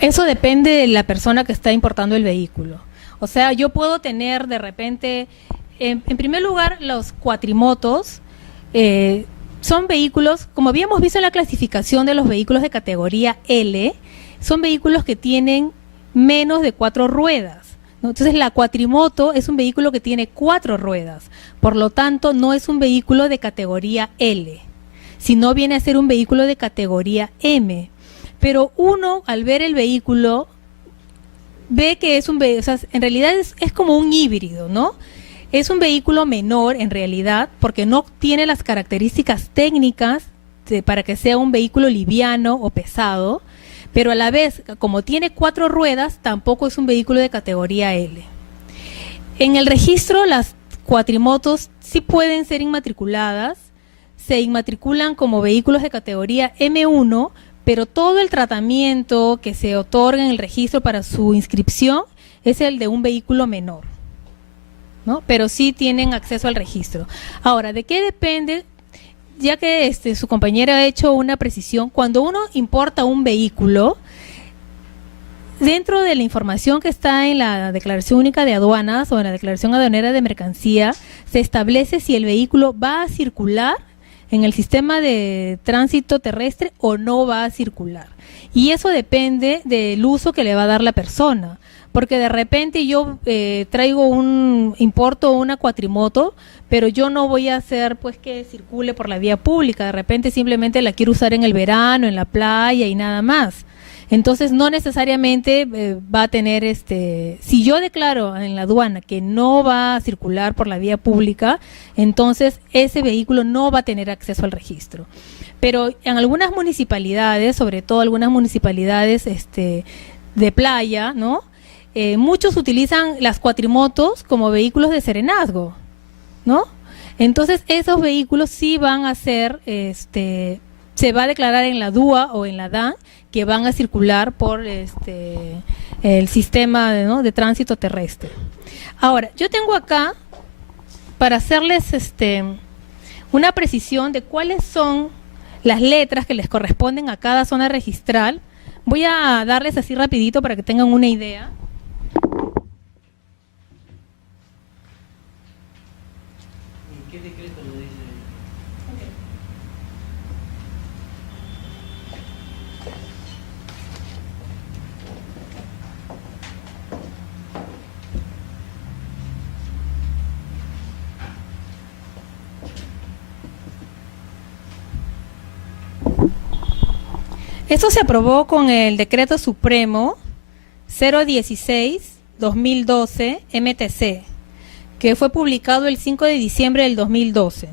Eso depende de la persona que está importando el vehículo. O sea, yo puedo tener de repente, en primer lugar, los cuatrimotos son vehículos, como habíamos visto en la clasificación de los vehículos de categoría L, son vehículos que tienen menos de 4 ruedas, ¿no? Entonces, la cuatrimoto es un vehículo que tiene 4 ruedas, por lo tanto, no es un vehículo de categoría L, sino viene a ser un vehículo de categoría M. Pero uno, al ver el vehículo, ve que es un vehículo, o sea, en realidad es como un híbrido, ¿no? Es un vehículo menor, en realidad, porque no tiene las características técnicas para que sea un vehículo liviano o pesado, pero a la vez, como tiene 4 ruedas, tampoco es un vehículo de categoría L. En el registro, las cuatrimotos sí pueden ser inmatriculadas, se inmatriculan como vehículos de categoría M1, pero todo el tratamiento que se otorga en el registro para su inscripción es el de un vehículo menor, ¿no? Pero sí tienen acceso al registro. Ahora, ¿de qué depende? Ya que su compañera ha hecho una precisión, cuando uno importa un vehículo, dentro de la información que está en la Declaración Única de Aduanas o en la Declaración Aduanera de Mercancía, se establece si el vehículo va a circular en el sistema de tránsito terrestre o no va a circular. Y eso depende del uso que le va a dar la persona. Porque de repente yo importo una cuatrimoto, pero yo no voy a hacer pues que circule por la vía pública. De repente simplemente la quiero usar en el verano, en la playa y nada más. Entonces no necesariamente va a tener si yo declaro en la aduana que no va a circular por la vía pública, entonces ese vehículo no va a tener acceso al registro. Pero en algunas municipalidades, sobre todo algunas municipalidades de playa, ¿no? Muchos utilizan las cuatrimotos como vehículos de serenazgo, ¿no? Entonces esos vehículos sí van a ser, se va a declarar en la DUA o en la DAN que van a circular por el sistema de tránsito terrestre. Ahora, yo tengo acá para hacerles una precisión de cuáles son las letras que les corresponden a cada zona registral. Voy a darles así rapidito para que tengan una idea. ¿Qué decreto lo dice? Esto se aprobó con el Decreto Supremo 016-2012 MTC, que fue publicado el 5 de diciembre del 2012.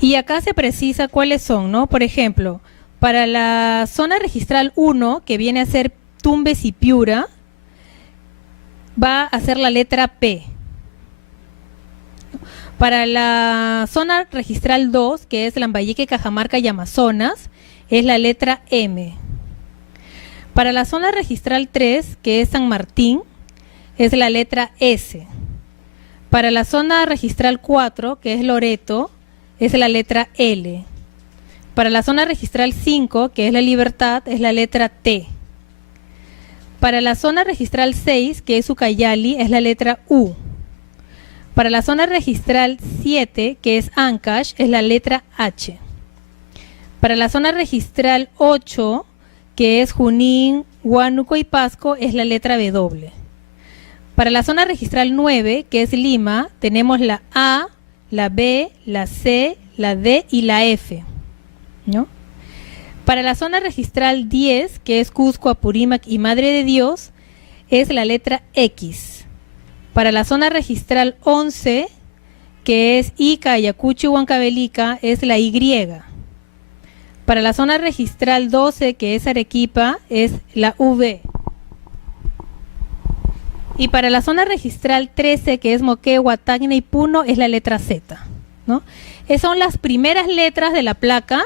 Y acá se precisa cuáles son, ¿no? Por ejemplo, para la zona registral 1, que viene a ser Tumbes y Piura, va a ser la letra P. Para la zona registral 2, que es Lambayeque, Cajamarca y Amazonas, es la letra M. Para la zona registral 3, que es San Martín, es la letra S. Para la zona registral 4, que es Loreto, es la letra L. Para la zona registral 5, que es La Libertad, es la letra T. Para la zona registral 6, que es Ucayali, es la letra U. Para la zona registral 7, que es Ancash, es la letra H. Para la zona registral 8, que es Junín, Huánuco y Pasco, es la letra W. Para la zona registral 9, que es Lima, tenemos la A, la B, la C, la D y la F, ¿no? Para la zona registral 10, que es Cusco, Apurímac y Madre de Dios, es la letra X. Para la zona registral 11, que es Ica, Ayacucho y Huancavelica, es la Y. Para la zona registral 12, que es Arequipa, es la V. Y para la zona registral 13, que es Moquegua, Tacna y Puno, es la letra Z, ¿no? Esas son las primeras letras de la placa,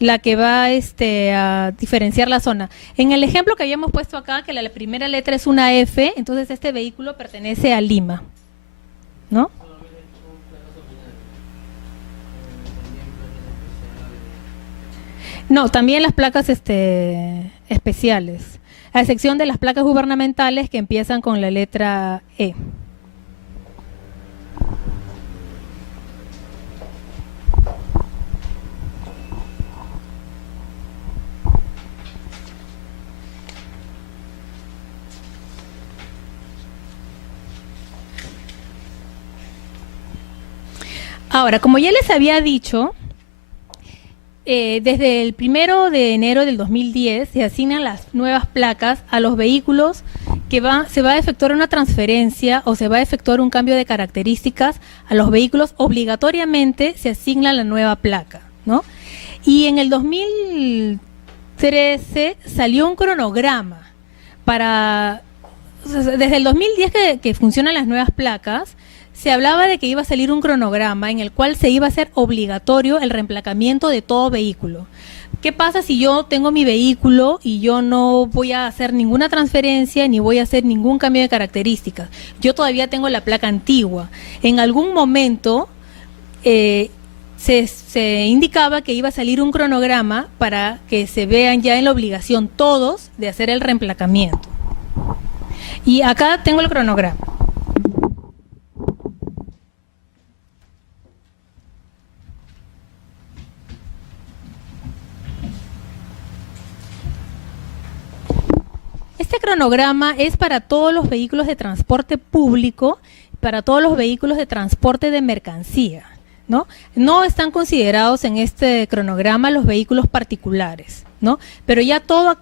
la que va a diferenciar la zona. En el ejemplo que habíamos puesto acá, que la primera letra es una F, entonces este vehículo pertenece a Lima, ¿no? No, también las placas especiales, a excepción de las placas gubernamentales que empiezan con la letra E. Ahora, como ya les había dicho, desde el 1 de enero del 2010 se asignan las nuevas placas a los vehículos que se va a efectuar una transferencia o se va a efectuar un cambio de características. A los vehículos obligatoriamente se asigna la nueva placa, ¿no? Y en el 2013 salió un cronograma para... o sea, desde el 2010 que funcionan las nuevas placas, se hablaba de que iba a salir un cronograma en el cual se iba a hacer obligatorio el reemplacamiento de todo vehículo. ¿Qué pasa si yo tengo mi vehículo y yo no voy a hacer ninguna transferencia ni voy a hacer ningún cambio de características? Yo todavía tengo la placa antigua. En algún momento se indicaba que iba a salir un cronograma para que se vean ya en la obligación todos de hacer el reemplacamiento. Y acá tengo el cronograma. Este cronograma es para todos los vehículos de transporte público, para todos los vehículos de transporte de mercancía, ¿no? No están considerados en este cronograma los vehículos particulares, ¿no? Pero ya todo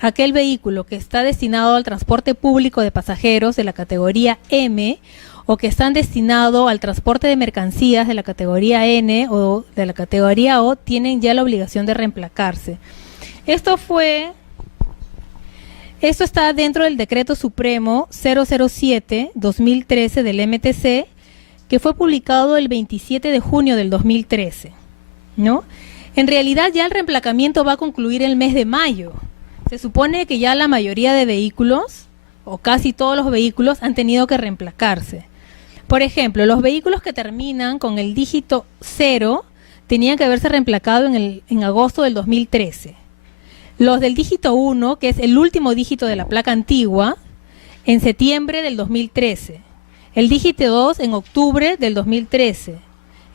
aquel vehículo que está destinado al transporte público de pasajeros de la categoría M o que están destinados al transporte de mercancías de la categoría N o de la categoría O tienen ya la obligación de reemplacarse. Esto está dentro del Decreto Supremo 007-2013 del MTC, que fue publicado el 27 de junio del 2013, ¿no? En realidad ya el reemplacamiento va a concluir el mes de mayo. Se supone que ya la mayoría de vehículos, o casi todos los vehículos, han tenido que reemplacarse. Por ejemplo, los vehículos que terminan con el dígito 0 tenían que haberse reemplacado en agosto del 2013. Los del dígito 1, que es el último dígito de la placa antigua, en septiembre del 2013. El dígito 2 en octubre del 2013.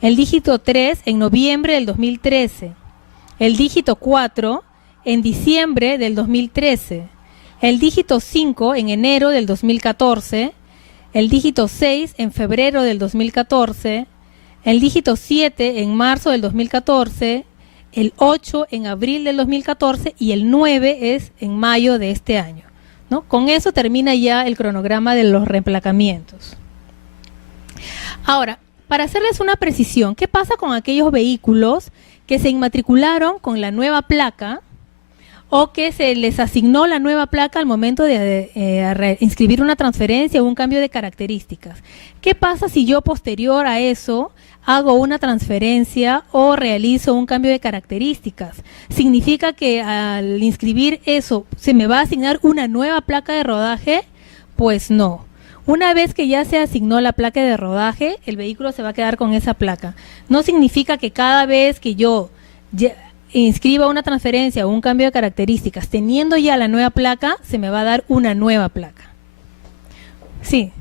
El dígito 3 en noviembre del 2013. El dígito 4 en diciembre del 2013. El dígito 5 en enero del 2014. El dígito 6 en febrero del 2014. El dígito 7 en marzo del 2014. El 8 en abril del 2014 y el 9 es en mayo de este año, ¿no? Con eso termina ya el cronograma de los reemplacamientos. Ahora, para hacerles una precisión, ¿qué pasa con aquellos vehículos que se inmatricularon con la nueva placa o que se les asignó la nueva placa al momento de inscribir una transferencia o un cambio de características? ¿Qué pasa si yo posterior a eso hago una transferencia o realizo un cambio de características? ¿Significa que al inscribir eso se me va a asignar una nueva placa de rodaje? Pues no. Una vez que ya se asignó la placa de rodaje, el vehículo se va a quedar con esa placa. No significa que cada vez que yo inscriba una transferencia o un cambio de características, teniendo ya la nueva placa, se me va a dar una nueva placa. Sí.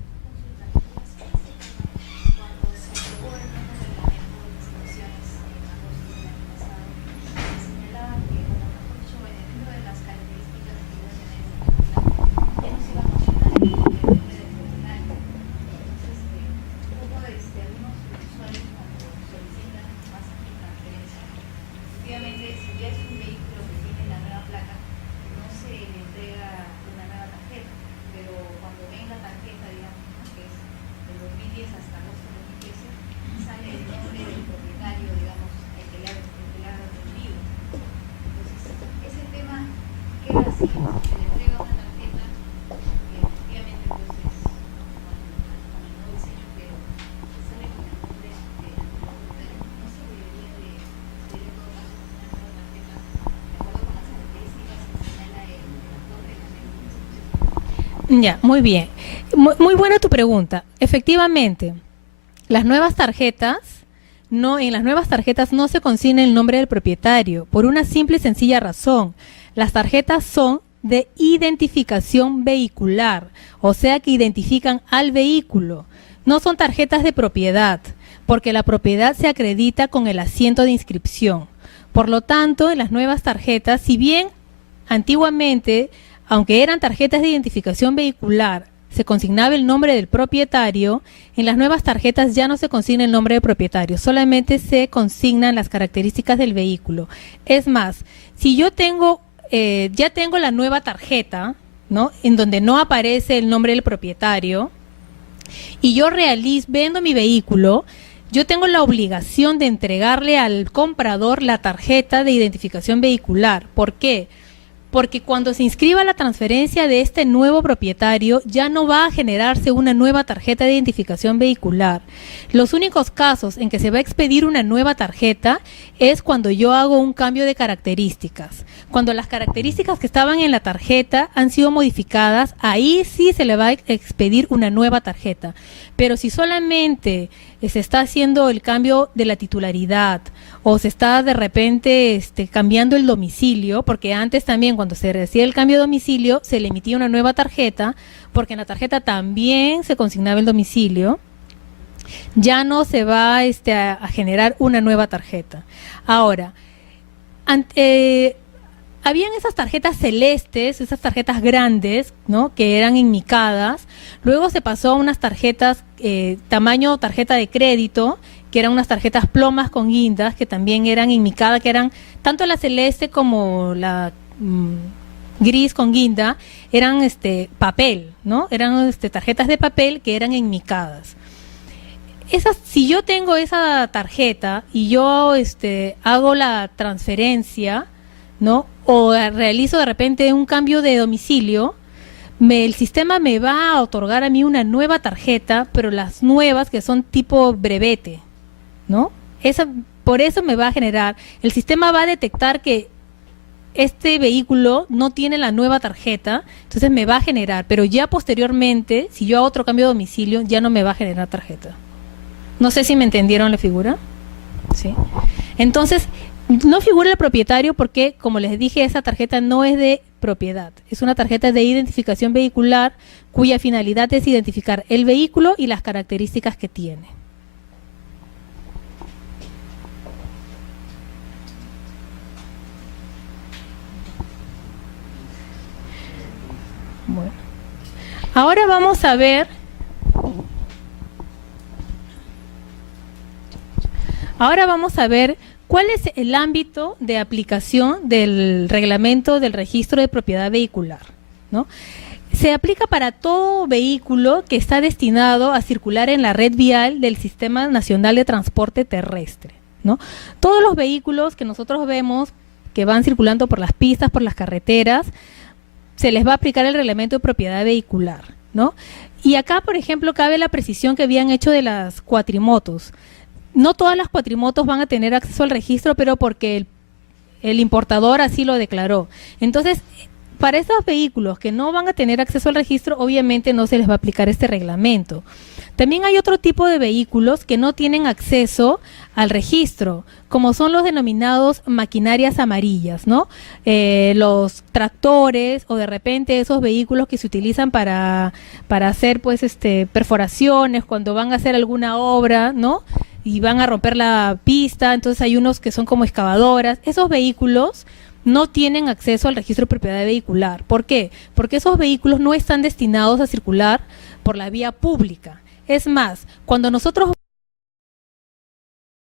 Ya, muy bien. Muy buena tu pregunta. Efectivamente, las nuevas tarjetas no, en las nuevas tarjetas no se consigna el nombre del propietario, por una simple y sencilla razón. Las tarjetas son de identificación vehicular, o sea que identifican al vehículo. No son tarjetas de propiedad, porque la propiedad se acredita con el asiento de inscripción. Por lo tanto, en las nuevas tarjetas, si bien antiguamente, aunque eran tarjetas de identificación vehicular, se consignaba el nombre del propietario, en las nuevas tarjetas ya no se consigna el nombre del propietario, solamente se consignan las características del vehículo. Es más, si yo tengo, ya tengo la nueva tarjeta, ¿no?, en donde no aparece el nombre del propietario, y yo vendo mi vehículo, yo tengo la obligación de entregarle al comprador la tarjeta de identificación vehicular. ¿Por qué? Porque cuando se inscriba la transferencia de este nuevo propietario, ya no va a generarse una nueva tarjeta de identificación vehicular. Los únicos casos en que se va a expedir una nueva tarjeta es cuando yo hago un cambio de características. Cuando las características que estaban en la tarjeta han sido modificadas, ahí sí se le va a expedir una nueva tarjeta. Pero si solamente se está haciendo el cambio de la titularidad o se está de repente cambiando el domicilio, porque antes también cuando se hacía el cambio de domicilio se le emitía una nueva tarjeta, porque en la tarjeta también se consignaba el domicilio, ya no se va a generar una nueva tarjeta. Ahora, habían esas tarjetas celestes, esas tarjetas grandes, ¿no?, que eran enmicadas. Luego se pasó a unas tarjetas tamaño tarjeta de crédito, que eran unas tarjetas plomas con guindas, que también eran enmicadas, que eran tanto la celeste como la gris con guinda, eran papel, ¿no? Eran tarjetas de papel que eran enmicadas. Si yo tengo esa tarjeta y yo hago la transferencia, ¿no?, o realizo de repente un cambio de domicilio, el sistema me va a otorgar a mí una nueva tarjeta, pero las nuevas que son tipo brevete, ¿no? Por eso me va a generar, el sistema va a detectar que este vehículo no tiene la nueva tarjeta, entonces me va a generar, pero ya posteriormente, si yo hago otro cambio de domicilio, ya no me va a generar tarjeta. No sé si me entendieron la figura. ¿Sí? Entonces, no figura el propietario porque, como les dije, esa tarjeta no es de propiedad. Es una tarjeta de identificación vehicular cuya finalidad es identificar el vehículo y las características que tiene. Bueno. Ahora vamos a ver... ¿cuál es el ámbito de aplicación del reglamento del registro de propiedad vehicular? ¿No? Se aplica para todo vehículo que está destinado a circular en la red vial del Sistema Nacional de Transporte Terrestre, ¿no? Todos los vehículos que nosotros vemos que van circulando por las pistas, por las carreteras, se les va a aplicar el reglamento de propiedad vehicular, ¿no? Y acá, por ejemplo, cabe la precisión que habían hecho de las cuatrimotos. No todas las cuatrimotos van a tener acceso al registro, pero porque el importador así lo declaró. Entonces, para esos vehículos que no van a tener acceso al registro, obviamente no se les va a aplicar este reglamento. También hay otro tipo de vehículos que no tienen acceso al registro, como son los denominados maquinarias amarillas, ¿no? Los tractores o de repente esos vehículos que se utilizan para hacer pues perforaciones cuando van a hacer alguna obra, ¿no?, y van a romper la pista. Entonces hay unos que son como excavadoras. Esos vehículos no tienen acceso al registro de propiedad vehicular. ¿Por qué? Porque esos vehículos no están destinados a circular por la vía pública. Es más, cuando nosotros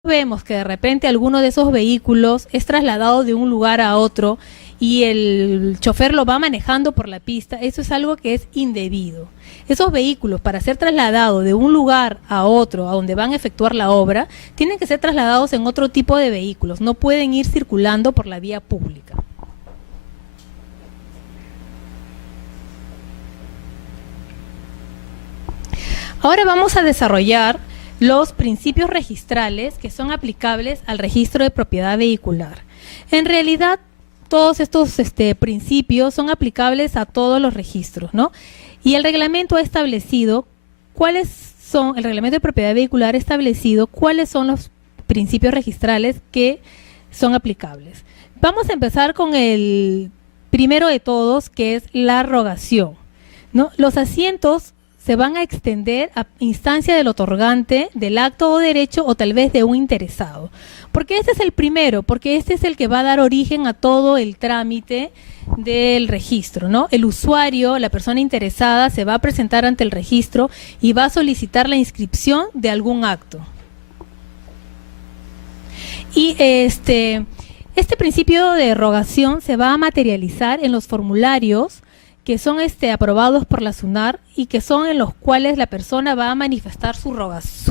vemos que de repente alguno de esos vehículos es trasladado de un lugar a otro y el chofer lo va manejando por la pista, eso es algo que es indebido. Esos vehículos, para ser trasladados de un lugar a otro, a donde van a efectuar la obra, tienen que ser trasladados en otro tipo de vehículos, no pueden ir circulando por la vía pública. Ahora vamos a desarrollar los principios registrales que son aplicables al registro de propiedad vehicular. En realidad, todos estos principios son aplicables a todos los registros, ¿no? Y el reglamento ha establecido el reglamento de propiedad vehicular ha establecido cuáles son los principios registrales que son aplicables. Vamos a empezar con el primero de todos, que es la rogación, ¿no? Los asientos se van a extender a instancia del otorgante, del acto o derecho, o tal vez de un interesado. Porque este es el primero, porque este es el que va a dar origen a todo el trámite del registro, ¿no? El usuario, la persona interesada, se va a presentar ante el registro y va a solicitar la inscripción de algún acto. Y este principio de rogación se va a materializar en los formularios que son aprobados por la SUNAR y que son en los cuales la persona va a manifestar su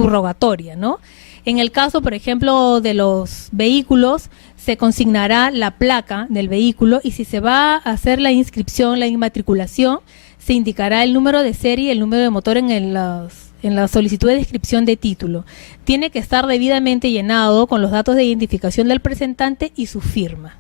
rogatoria, ¿no? En el caso, por ejemplo, de los vehículos, se consignará la placa del vehículo y si se va a hacer la inscripción, la inmatriculación, se indicará el número de serie y el número de motor en la solicitud de inscripción de título. Tiene que estar debidamente llenado con los datos de identificación del presentante y su firma.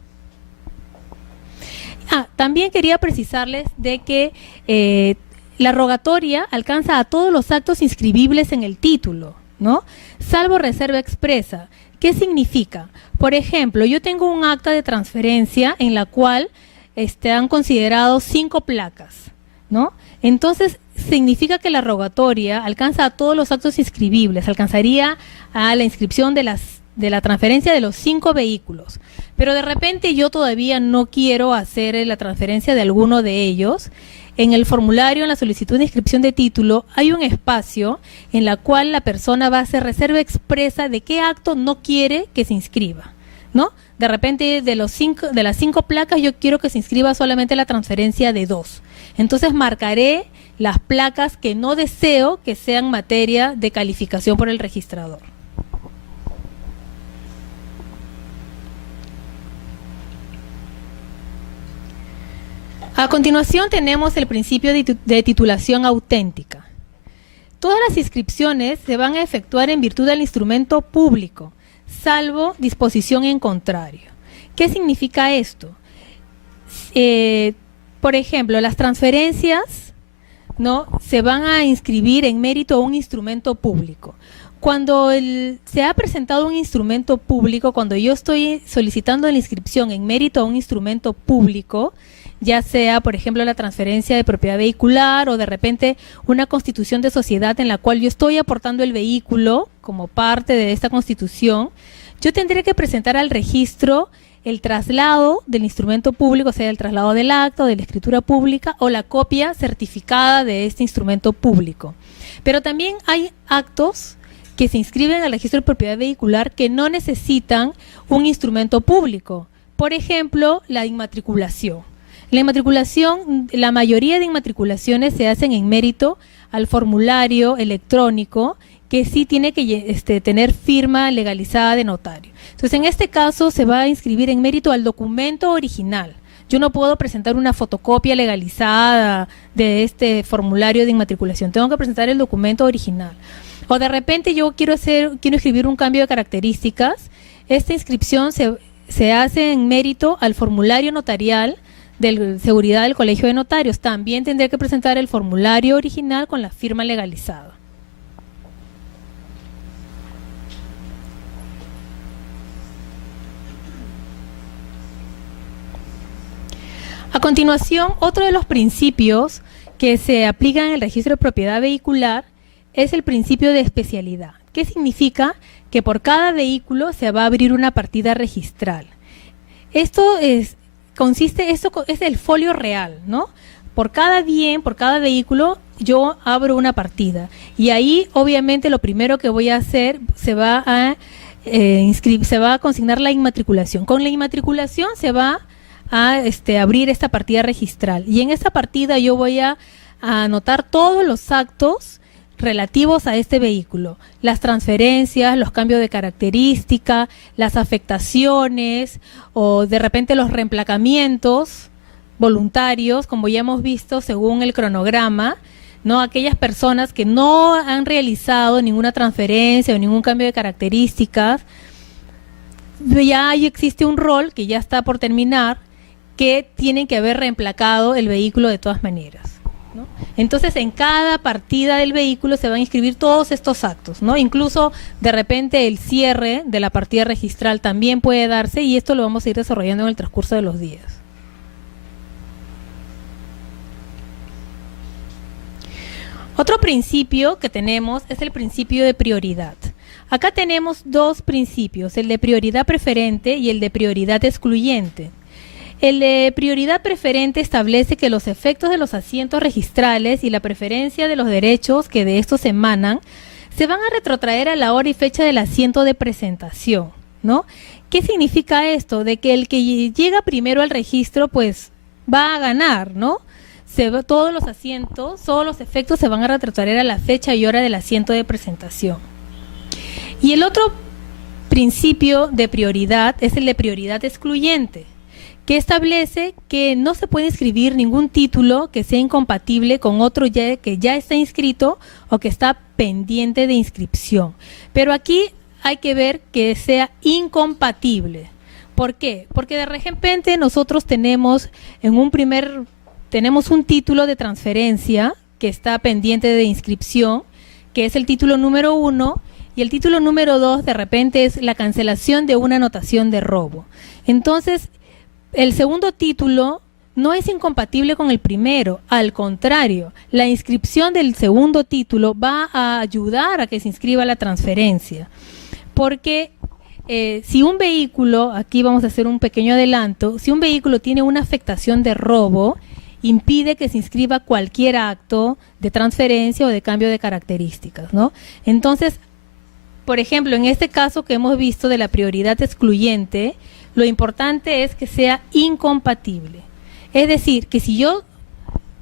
También quería precisarles de que la rogatoria alcanza a todos los actos inscribibles en el título, ¿no? Salvo reserva expresa. ¿Qué significa? Por ejemplo, yo tengo un acta de transferencia en la cual han considerado 5 placas, ¿no? Entonces, significa que la rogatoria alcanza a todos los actos inscribibles, alcanzaría a la inscripción de la transferencia de los 5 vehículos. Pero de repente yo todavía no quiero hacer la transferencia de alguno de ellos. En el formulario, en la solicitud de inscripción de título, hay un espacio en la cual la persona va a hacer reserva expresa de qué acto no quiere que se inscriba, ¿no? De repente de las 5 placas yo quiero que se inscriba solamente la transferencia de 2. Entonces marcaré las placas que no deseo que sean materia de calificación por el registrador. A continuación tenemos el principio de titulación auténtica. Todas las inscripciones se van a efectuar en virtud del instrumento público, salvo disposición en contrario. ¿Qué significa esto? Por ejemplo, las transferencias, ¿no?, se van a inscribir en mérito a un instrumento público. Cuando se ha presentado un instrumento público, cuando yo estoy solicitando la inscripción en mérito a un instrumento público, ya sea, por ejemplo, la transferencia de propiedad vehicular o de repente una constitución de sociedad en la cual yo estoy aportando el vehículo como parte de esta constitución, yo tendré que presentar al registro el traslado del instrumento público, o sea, el traslado del acta o de la escritura pública o la copia certificada de este instrumento público. Pero también hay actos que se inscriben al registro de propiedad vehicular que no necesitan un instrumento público. Por ejemplo, la inmatriculación. La inmatriculación, la mayoría de inmatriculaciones se hacen en mérito al formulario electrónico que sí tiene que tener firma legalizada de notario. Entonces, en este caso se va a inscribir en mérito al documento original. Yo no puedo presentar una fotocopia legalizada de este formulario de inmatriculación. Tengo que presentar el documento original. O de repente yo quiero escribir un cambio de características. Esta inscripción se hace en mérito al formulario notarial de seguridad del Colegio de Notarios. También tendré que presentar el formulario original con la firma legalizada. A continuación, otro de los principios que se aplican en el registro de propiedad vehicular es el principio de especialidad. ¿Qué significa? Que por cada vehículo se va a abrir una partida registral. Esto es el folio real, ¿no? Por cada bien, por cada vehículo, yo abro una partida. Y ahí, obviamente, lo primero que voy a hacer, se va a consignar la inmatriculación. Con la inmatriculación se va a abrir esta partida registral. Y en esta partida yo voy a anotar todos los actos relativos a este vehículo, las transferencias, los cambios de característica, las afectaciones o de repente los reemplacamientos voluntarios, como ya hemos visto según el cronograma, ¿no? Aquellas personas que no han realizado ninguna transferencia o ningún cambio de características, ya ahí existe un rol que ya está por terminar, que tienen que haber reemplacado el vehículo de todas maneras. ¿no? Entonces, en cada partida del vehículo se van a inscribir todos estos actos, ¿no? Incluso, de repente, el cierre de la partida registral también puede darse, y esto lo vamos a ir desarrollando en el transcurso de los días. Otro principio que tenemos es el principio de prioridad. Acá tenemos dos principios, el de prioridad preferente y el de prioridad excluyente. El de prioridad preferente establece que los efectos de los asientos registrales y la preferencia de los derechos que de estos emanan se van a retrotraer a la hora y fecha del asiento de presentación, ¿no? ¿Qué significa esto? De que el que llega primero al registro, pues, va a ganar, ¿no? Todos los asientos, todos los efectos se van a retrotraer a la fecha y hora del asiento de presentación. Y el otro principio de prioridad es el de prioridad excluyente, que establece que no se puede inscribir ningún título que sea incompatible con otro que ya está inscrito o que está pendiente de inscripción. Pero aquí hay que ver que sea incompatible. ¿Por qué? Porque de repente nosotros tenemos un título de transferencia que está pendiente de inscripción, que es el título número 1, y el título número 2 de repente es la cancelación de una anotación de robo. Entonces, el segundo título no es incompatible con el primero, al contrario, la inscripción del segundo título va a ayudar a que se inscriba la transferencia, porque si un vehículo, aquí vamos a hacer un pequeño adelanto, si un vehículo tiene una afectación de robo, impide que se inscriba cualquier acto de transferencia o de cambio de características, ¿no? Entonces, por ejemplo, en este caso que hemos visto de la prioridad excluyente, lo importante es que sea incompatible. Es decir, que si yo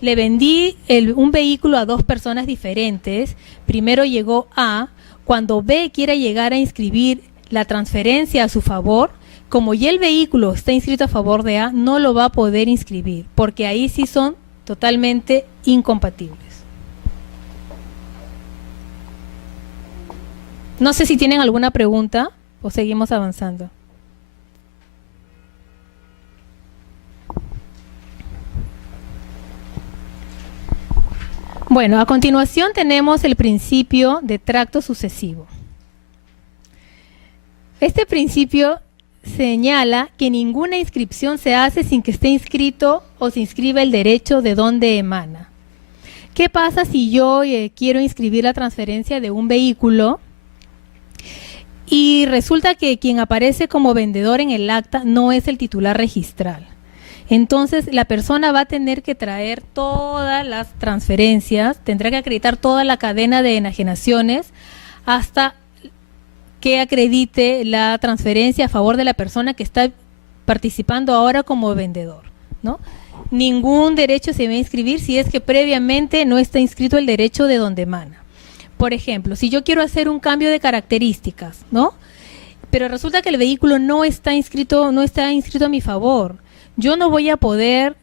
le vendí un vehículo a dos personas diferentes, primero llegó A, cuando B quiera llegar a inscribir la transferencia a su favor, como ya el vehículo está inscrito a favor de A, no lo va a poder inscribir, porque ahí sí son totalmente incompatibles. No sé si tienen alguna pregunta o seguimos avanzando. Bueno, a continuación tenemos el principio de tracto sucesivo. Este principio señala que ninguna inscripción se hace sin que esté inscrito o se inscriba el derecho de donde emana. ¿Qué pasa si yo quiero inscribir la transferencia de un vehículo y resulta que quien aparece como vendedor en el acta no es el titular registral? Entonces la persona va a tener que traer todas las transferencias, tendrá que acreditar toda la cadena de enajenaciones hasta que acredite la transferencia a favor de la persona que está participando ahora como vendedor, ¿no? Ningún derecho se va a inscribir si es que previamente no está inscrito el derecho de donde emana. Por ejemplo, si yo quiero hacer un cambio de características, ¿no? Pero resulta que el vehículo no está inscrito a mi favor, yo no voy a poder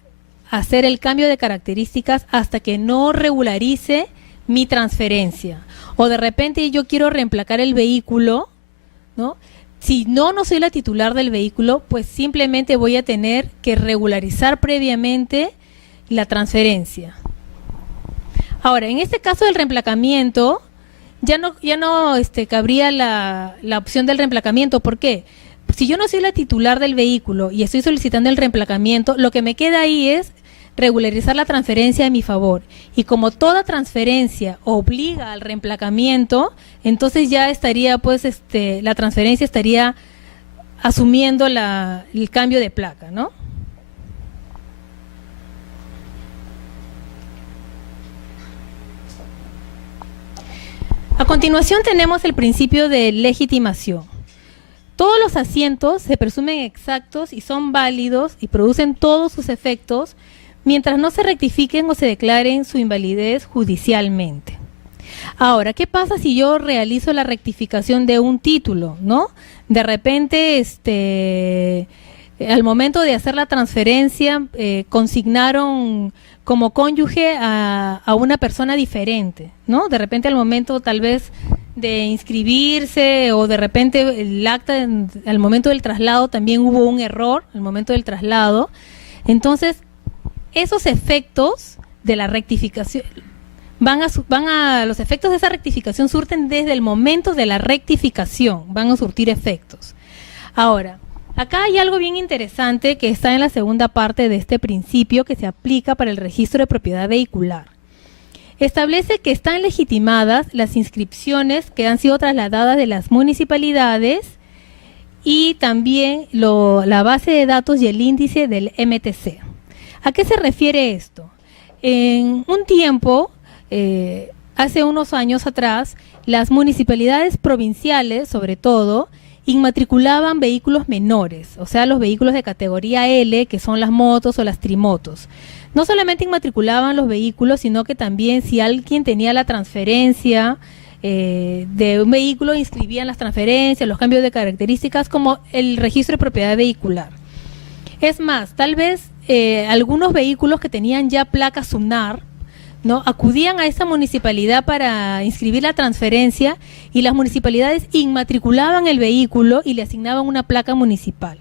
hacer el cambio de características hasta que no regularice mi transferencia. O de repente yo quiero reemplacar el vehículo, ¿no? Si no soy la titular del vehículo, pues simplemente voy a tener que regularizar previamente la transferencia. Ahora, en este caso del reemplacamiento, ya no cabría la opción del reemplacamiento. ¿Por qué? Si yo no soy la titular del vehículo y estoy solicitando el reemplacamiento, lo que me queda ahí es regularizar la transferencia a mi favor. Y como toda transferencia obliga al reemplacamiento, entonces ya estaría, pues, la transferencia estaría asumiendo el cambio de placa, ¿no? A continuación tenemos el principio de legitimación. Todos los asientos se presumen exactos y son válidos y producen todos sus efectos mientras no se rectifiquen o se declaren su invalidez judicialmente. Ahora, ¿qué pasa si yo realizo la rectificación de un título, ¿no? De repente, al momento de hacer la transferencia, consignaron como cónyuge a una persona diferente, ¿no? De repente al momento tal vez de inscribirse o de repente el acta, al momento del traslado también hubo un error, al momento del traslado. Entonces, esos efectos de la rectificación, los efectos de esa rectificación surten desde el momento de la rectificación, van a surtir efectos. Ahora, acá hay algo bien interesante que está en la segunda parte de este principio que se aplica para el registro de propiedad vehicular. Establece que están legitimadas las inscripciones que han sido trasladadas de las municipalidades y también la base de datos y el índice del MTC. ¿A qué se refiere esto? En un tiempo, hace unos años atrás, las municipalidades provinciales, sobre todo, inmatriculaban vehículos menores, o sea, los vehículos de categoría L, que son las motos o las trimotos. No solamente inmatriculaban los vehículos, sino que también si alguien tenía la transferencia de un vehículo, inscribían las transferencias, los cambios de características, como el registro de propiedad vehicular. Es más, tal vez algunos vehículos que tenían ya placa SUNAR, ¿no?, acudían a esa municipalidad para inscribir la transferencia y las municipalidades inmatriculaban el vehículo y le asignaban una placa municipal.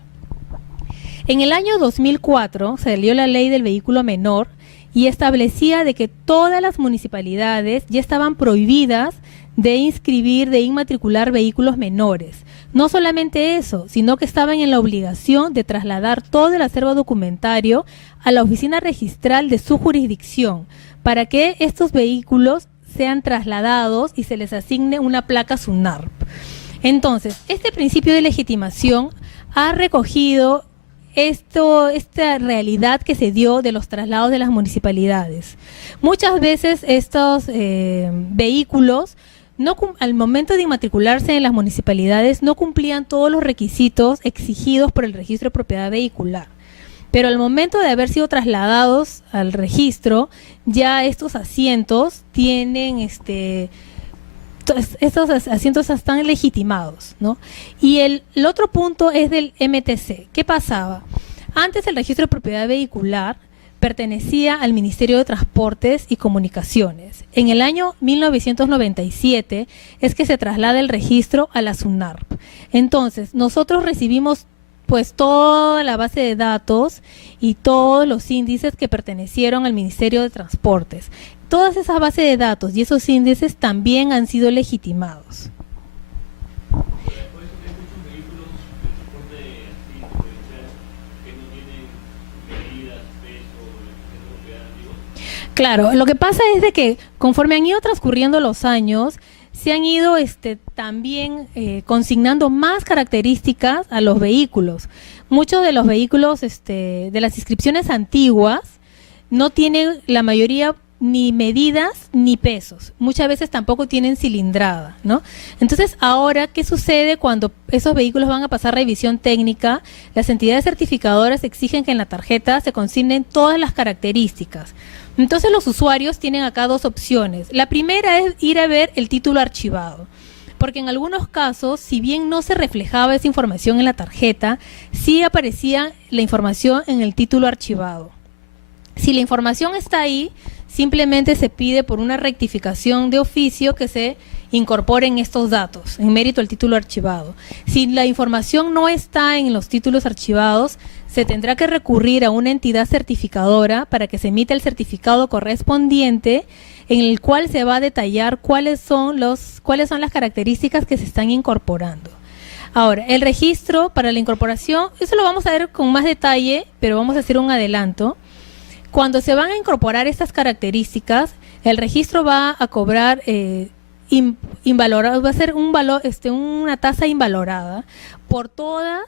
En el año 2004 salió la ley del vehículo menor y establecía de que todas las municipalidades ya estaban prohibidas de inscribir, de inmatricular vehículos menores. No solamente eso, sino que estaban en la obligación de trasladar todo el acervo documentario a la oficina registral de su jurisdicción para que estos vehículos sean trasladados y se les asigne una placa SUNARP. Entonces, este principio de legitimación ha recogido esta realidad que se dio de los traslados de las municipalidades. Muchas veces estos vehículos, al momento de inmatricularse en las municipalidades, no cumplían todos los requisitos exigidos por el registro de propiedad vehicular. Pero al momento de haber sido trasladados al registro, ya estos asientos tienen estos asientos están legitimados, ¿no? Y el otro punto es del MTC. ¿Qué pasaba? Antes el registro de propiedad vehicular pertenecía al Ministerio de Transportes y Comunicaciones. En el año 1997 es que se traslada el registro a la SUNARP. Entonces, nosotros recibimos pues toda la base de datos y todos los índices que pertenecieron al Ministerio de Transportes. Todas esas bases de datos y esos índices también han sido legitimados. Claro, lo que pasa es de que conforme han ido transcurriendo los años, se han ido también consignando más características a los vehículos. Muchos de los vehículos de las inscripciones antiguas no tienen, la mayoría, ni medidas ni pesos. Muchas veces tampoco tienen cilindrada, ¿no? Entonces, ahora, ¿qué sucede cuando esos vehículos van a pasar revisión técnica? Las entidades certificadoras exigen que en la tarjeta se consignen todas las características. Entonces, los usuarios tienen acá dos opciones. La primera es ir a ver el título archivado, porque en algunos casos, si bien no se reflejaba esa información en la tarjeta, sí aparecía la información en el título archivado. Si la información está ahí, simplemente se pide por una rectificación de oficio que se incorporen estos datos en mérito al título archivado. Si la información no está en los títulos archivados, se tendrá que recurrir a una entidad certificadora para que se emita el certificado correspondiente, en el cual se va a detallar cuáles son las características que se están incorporando. Ahora, el registro para la incorporación, eso lo vamos a ver con más detalle, pero vamos a hacer un adelanto. Cuando se van a incorporar estas características, el registro va a cobrar invalorado, va a ser un valor, una tasa invalorada por todas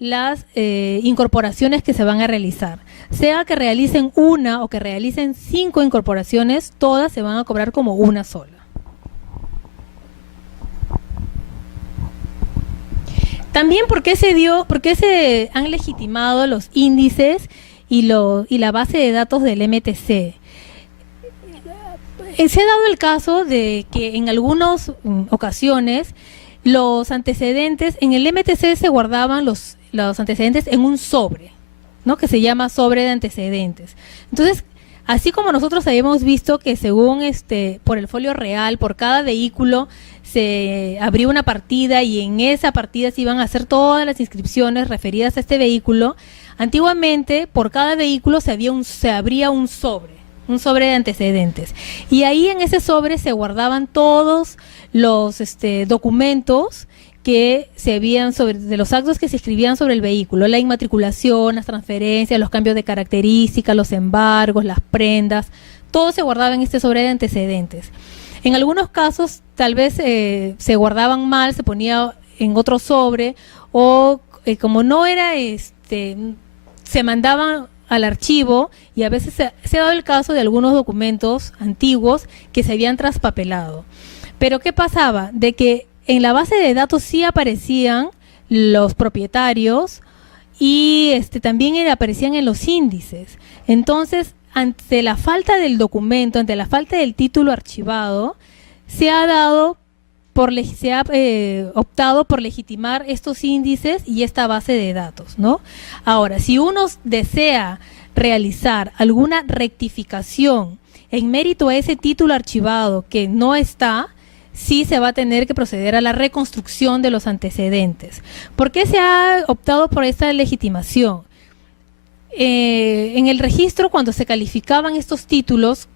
las incorporaciones que se van a realizar. Sea que realicen una o que realicen 5 incorporaciones, todas se van a cobrar como una sola. También, ¿por qué se han legitimado los índices y la base de datos del MTC? Se ha dado el caso de que en algunas ocasiones los antecedentes, en el MTC se guardaban los antecedentes en un sobre, ¿no?, que se llama sobre de antecedentes. Entonces, así como nosotros habíamos visto que según por el folio real, por cada vehículo se abrió una partida y en esa partida se iban a hacer todas las inscripciones referidas a este vehículo, antiguamente por cada vehículo se abría un sobre. un sobre de antecedentes. Y ahí en ese sobre se guardaban todos los documentos que se habían de los actos que se escribían sobre el vehículo, la inmatriculación, las transferencias, los cambios de características, los embargos, las prendas, todo se guardaba en este sobre de antecedentes. En algunos casos tal vez se guardaban mal, se ponía en otro sobre, o como no era se mandaban al archivo, y a veces se ha dado el caso de algunos documentos antiguos que se habían traspapelado. Pero ¿qué pasaba? De que en la base de datos sí aparecían los propietarios y también aparecían en los índices. Entonces, ante la falta del documento, ante la falta del título archivado, se ha optado por legitimar estos índices y esta base de datos, ¿no? Ahora, si uno desea realizar alguna rectificación en mérito a ese título archivado que no está, sí se va a tener que proceder a la reconstrucción de los antecedentes. ¿Por qué se ha optado por esta legitimación? En el registro, cuando se calificaban estos títulos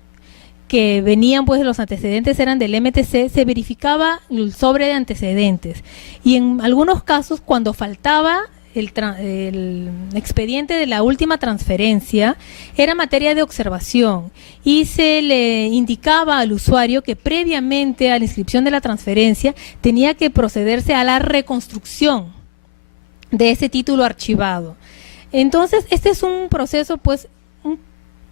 que venían pues de los antecedentes, eran del MTC, se verificaba el sobre de antecedentes, y en algunos casos cuando faltaba el expediente de la última transferencia, era materia de observación y se le indicaba al usuario que previamente a la inscripción de la transferencia tenía que procederse a la reconstrucción de ese título archivado. Entonces, este es un proceso pues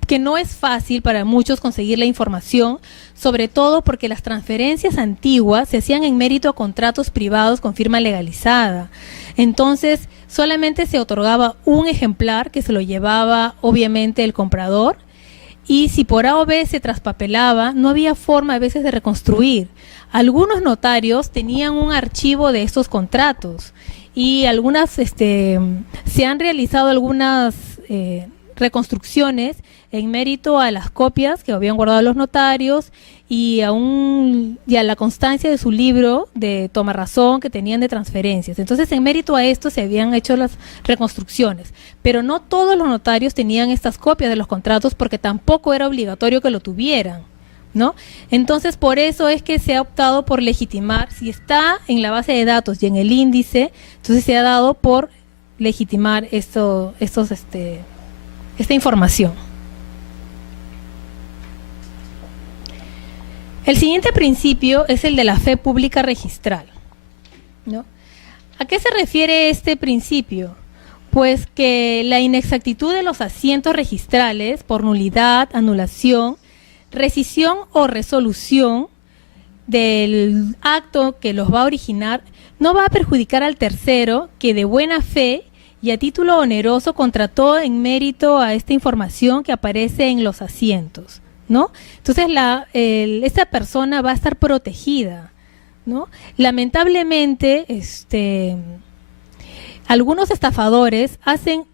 que no es fácil para muchos conseguir la información, sobre todo porque las transferencias antiguas se hacían en mérito a contratos privados con firma legalizada. Entonces, solamente se otorgaba un ejemplar que se lo llevaba obviamente el comprador, y si por A o B se traspapelaba, no había forma a veces de reconstruir. Algunos notarios tenían un archivo de estos contratos y algunas se han realizado algunas reconstrucciones en mérito a las copias que habían guardado los notarios y a la constancia de su libro de toma razón que tenían de transferencias. Entonces, en mérito a esto se habían hecho las reconstrucciones, pero no todos los notarios tenían estas copias de los contratos porque tampoco era obligatorio que lo tuvieran, ¿no? Entonces, por eso es que se ha optado por legitimar, si está en la base de datos y en el índice, entonces se ha dado por legitimar esta información. El siguiente principio es el de la fe pública registral, ¿no? ¿A qué se refiere este principio? Pues que la inexactitud de los asientos registrales por nulidad, anulación, rescisión o resolución del acto que los va a originar no va a perjudicar al tercero que de buena fe y a título oneroso contrató en mérito a esta información que aparece en los asientos, ¿no? Entonces esta persona va a estar protegida, ¿no? Lamentablemente, algunos estafadores hacen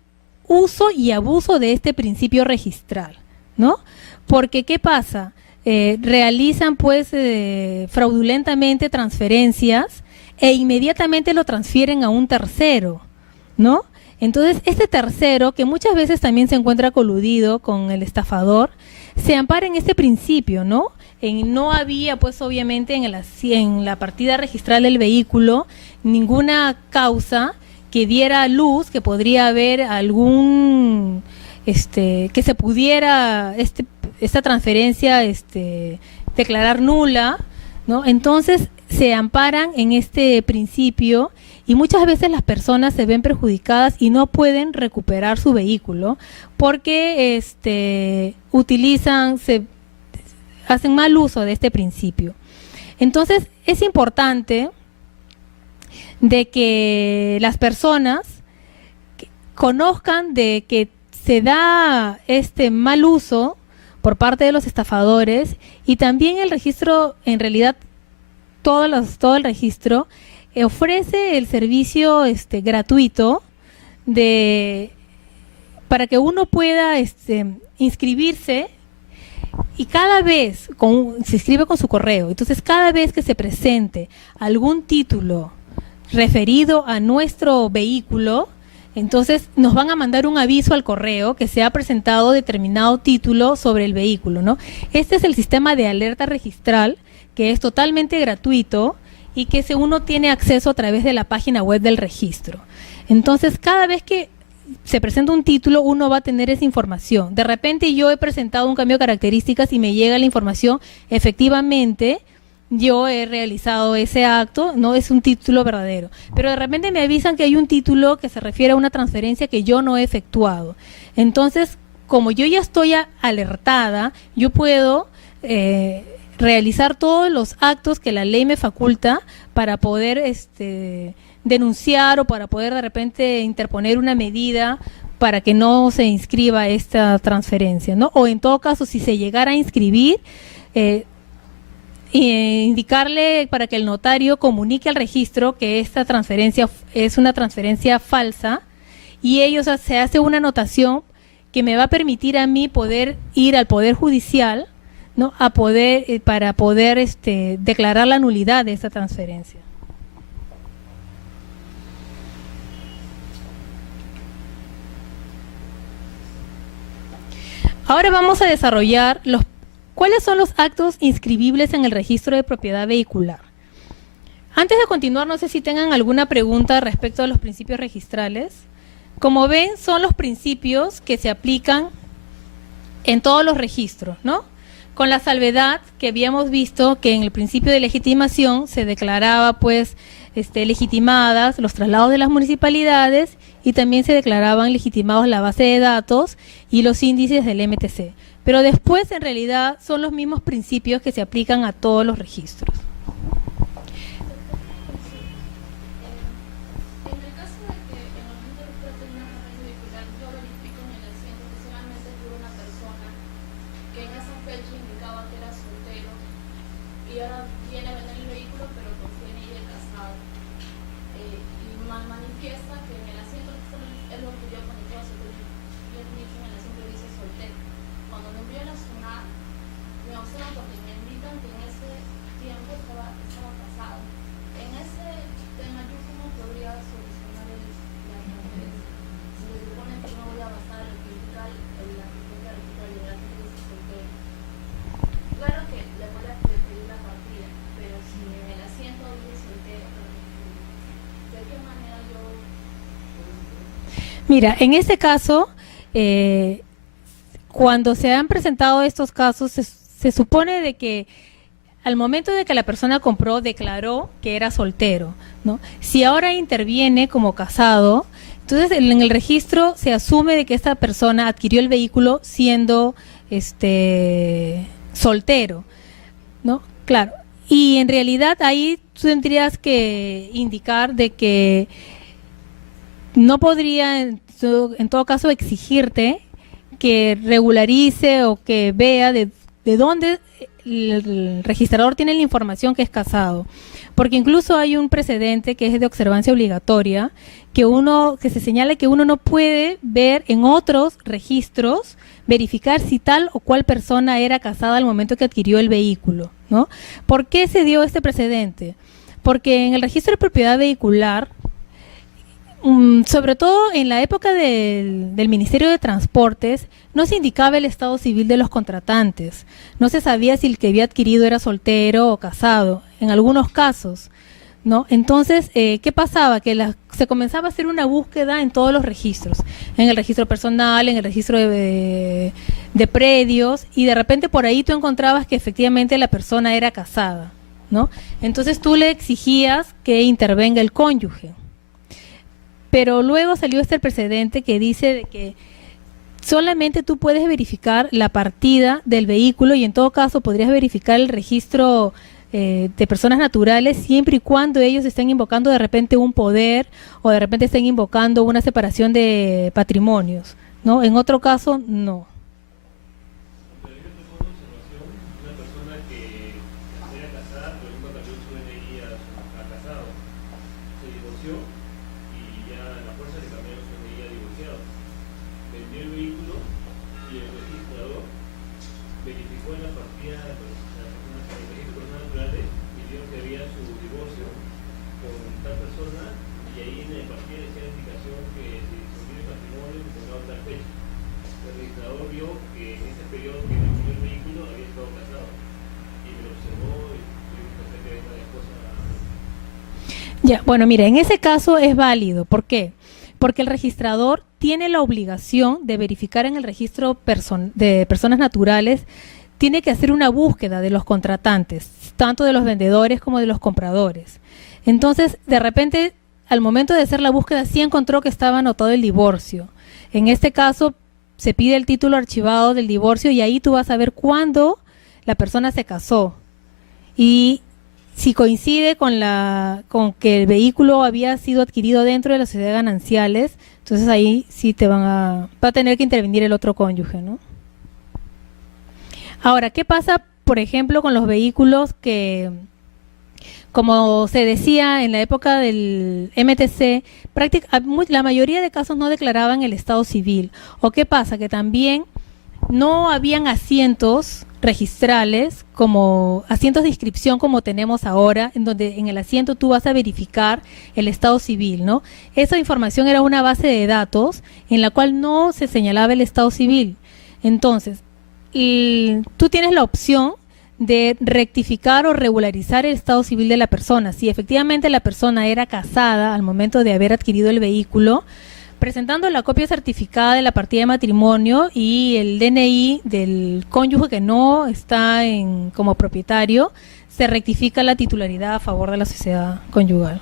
uso y abuso de este principio registral, ¿no? Porque ¿qué pasa? Realizan pues fraudulentamente transferencias e inmediatamente lo transfieren a un tercero, ¿no? Entonces, este tercero, que muchas veces también se encuentra coludido con el estafador, se ampara en este principio, ¿no? No había, pues, obviamente, en la partida registral del vehículo ninguna causa que diera luz que podría haber algún, que se pudiera esta transferencia declarar nula, ¿no? Entonces, se amparan en este principio y muchas veces las personas se ven perjudicadas y no pueden recuperar su vehículo porque hacen mal uso de este principio. Entonces, es importante de que las personas conozcan de que se da este mal uso por parte de los estafadores, y también el registro, en realidad todo el registro ofrece el servicio gratuito para que uno pueda inscribirse, y cada vez se inscribe con su correo. Entonces, cada vez que se presente algún título referido a nuestro vehículo, Entonces nos van a mandar un aviso al correo que se ha presentado determinado título sobre el vehículo, ¿no? Este es el sistema de alerta registral, que es totalmente gratuito y que uno tiene acceso a través de la página web del registro. Entonces, cada vez que se presenta un título, uno va a tener esa información. De repente yo he presentado un cambio de características y me llega la información, efectivamente, yo he realizado ese acto, no es un título verdadero. Pero de repente me avisan que hay un título que se refiere a una transferencia que yo no he efectuado. Entonces, como yo ya estoy alertada, yo puedo realizar todos los actos que la ley me faculta para poder denunciar o para poder de repente interponer una medida para que no se inscriba esta transferencia, ¿no? O en todo caso, si se llegara a inscribir, indicarle para que el notario comunique al registro que esta transferencia es una transferencia falsa y ellos se hace una anotación que me va a permitir a mí poder ir al Poder Judicial, ¿no? Para poder declarar la nulidad de esta transferencia. Ahora vamos a desarrollar ¿cuáles son los actos inscribibles en el registro de propiedad vehicular? Antes de continuar, no sé si tengan alguna pregunta respecto a los principios registrales. Como ven, son los principios que se aplican en todos los registros, ¿no? Con la salvedad que habíamos visto que en el principio de legitimación se declaraba, pues, legitimadas los traslados de las municipalidades y también se declaraban legitimados la base de datos y los índices del MTC. Pero después, en realidad, son los mismos principios que se aplican a todos los registros. En el caso de que en el momento de usted tenga una transferencia vehicular, yo verifico en el asiento que solamente tuvo una persona que en esa fecha indicaba que era soltero y ahora viene a vender el vehículo pero contiene y es casado. Y manifiesta que en el asiento es lo que yo cuando todo seguro y el nicho en el asiento dice soltero. Cuando me envían a SUNAT, me observan porque me indican que en ese tiempo estaba casado. En ese tema, ¿yo cómo podría solucionar la transferencia? Si me supone que no voy a basar el fiscal, la asistencia registral y el asiento dice soltero. Claro que le voy a pedir la partida, pero si en el asiento dice soltero, ¿de qué manera yo? Mira, en este caso, cuando se han presentado estos casos, se supone de que al momento de que la persona compró, declaró que era soltero, ¿no? Si ahora interviene como casado, entonces en el registro se asume de que esta persona adquirió el vehículo siendo soltero, ¿no? Claro. Y en realidad ahí tú tendrías que indicar de que no podría en todo caso exigirte que regularice o que vea de dónde el registrador tiene la información que es casado, porque incluso hay un precedente que es de observancia obligatoria que se señala que uno no puede ver en otros registros verificar si tal o cual persona era casada al momento que adquirió el vehículo, ¿no? ¿Por qué se dio este precedente? Porque en el registro de propiedad vehicular, sobre todo en la época del Ministerio de Transportes, no se indicaba el estado civil de los contratantes. No se sabía si el que había adquirido era soltero o casado, en algunos casos, ¿no? Entonces, ¿qué pasaba? Que se comenzaba a hacer una búsqueda en todos los registros, en el registro personal, en el registro de predios, y de repente por ahí tú encontrabas que efectivamente la persona era casada, ¿no? Entonces tú le exigías que intervenga el cónyuge. Pero luego salió este precedente que dice de que solamente tú puedes verificar la partida del vehículo y en todo caso podrías verificar el registro de personas naturales siempre y cuando ellos estén invocando de repente un poder o de repente estén invocando una separación de patrimonios, ¿no? En otro caso, no. Ya, bueno, mira, en ese caso es válido. ¿Por qué? Porque el registrador tiene la obligación de verificar en el registro de personas naturales, tiene que hacer una búsqueda de los contratantes, tanto de los vendedores como de los compradores. Entonces, de repente, al momento de hacer la búsqueda, sí encontró que estaba anotado el divorcio. En este caso, se pide el título archivado del divorcio y ahí tú vas a ver cuándo la persona se casó. Y si coincide con que el vehículo había sido adquirido dentro de la sociedad de gananciales, entonces ahí sí va a tener que intervenir el otro cónyuge, ¿no? Ahora, ¿qué pasa, por ejemplo, con los vehículos que, como se decía en la época del MTC, la mayoría de casos no declaraban el estado civil? ¿O qué pasa? Que también no habían asientos registrales, como asientos de inscripción como tenemos ahora, en donde en el asiento tú vas a verificar el estado civil, ¿no? Esa información era una base de datos en la cual no se señalaba el estado civil. Entonces, tú tienes la opción de rectificar o regularizar el estado civil de la persona. Si efectivamente la persona era casada al momento de haber adquirido el vehículo, presentando la copia certificada de la partida de matrimonio y el DNI del cónyuge que no está como propietario, se rectifica la titularidad a favor de la sociedad conyugal.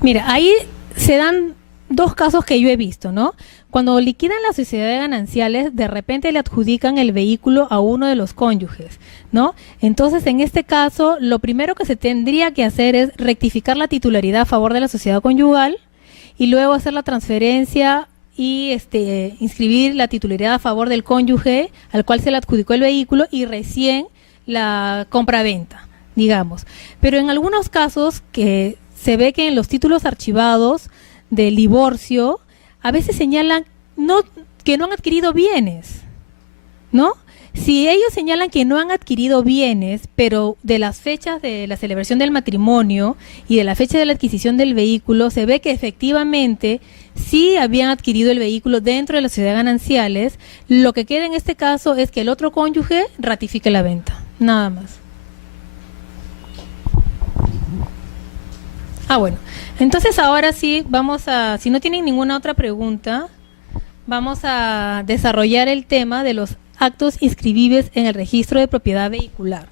Mira, ahí se dan dos casos que yo he visto, ¿no? Cuando liquidan la sociedad de gananciales, de repente le adjudican el vehículo a uno de los cónyuges, ¿no? Entonces, en este caso, lo primero que se tendría que hacer es rectificar la titularidad a favor de la sociedad conyugal y luego hacer la transferencia y inscribir la titularidad a favor del cónyuge al cual se le adjudicó el vehículo y recién la compraventa, digamos. Pero en algunos casos que se ve que en los títulos archivados del divorcio a veces señalan que no han adquirido bienes, ¿no? Si ellos señalan que no han adquirido bienes, pero de las fechas de la celebración del matrimonio y de la fecha de la adquisición del vehículo, se ve que efectivamente sí habían adquirido el vehículo dentro de la sociedad de gananciales, lo que queda en este caso es que el otro cónyuge ratifique la venta, nada más. Bueno, entonces ahora sí si no tienen ninguna otra pregunta, vamos a desarrollar el tema de los actos inscribibles en el registro de propiedad vehicular.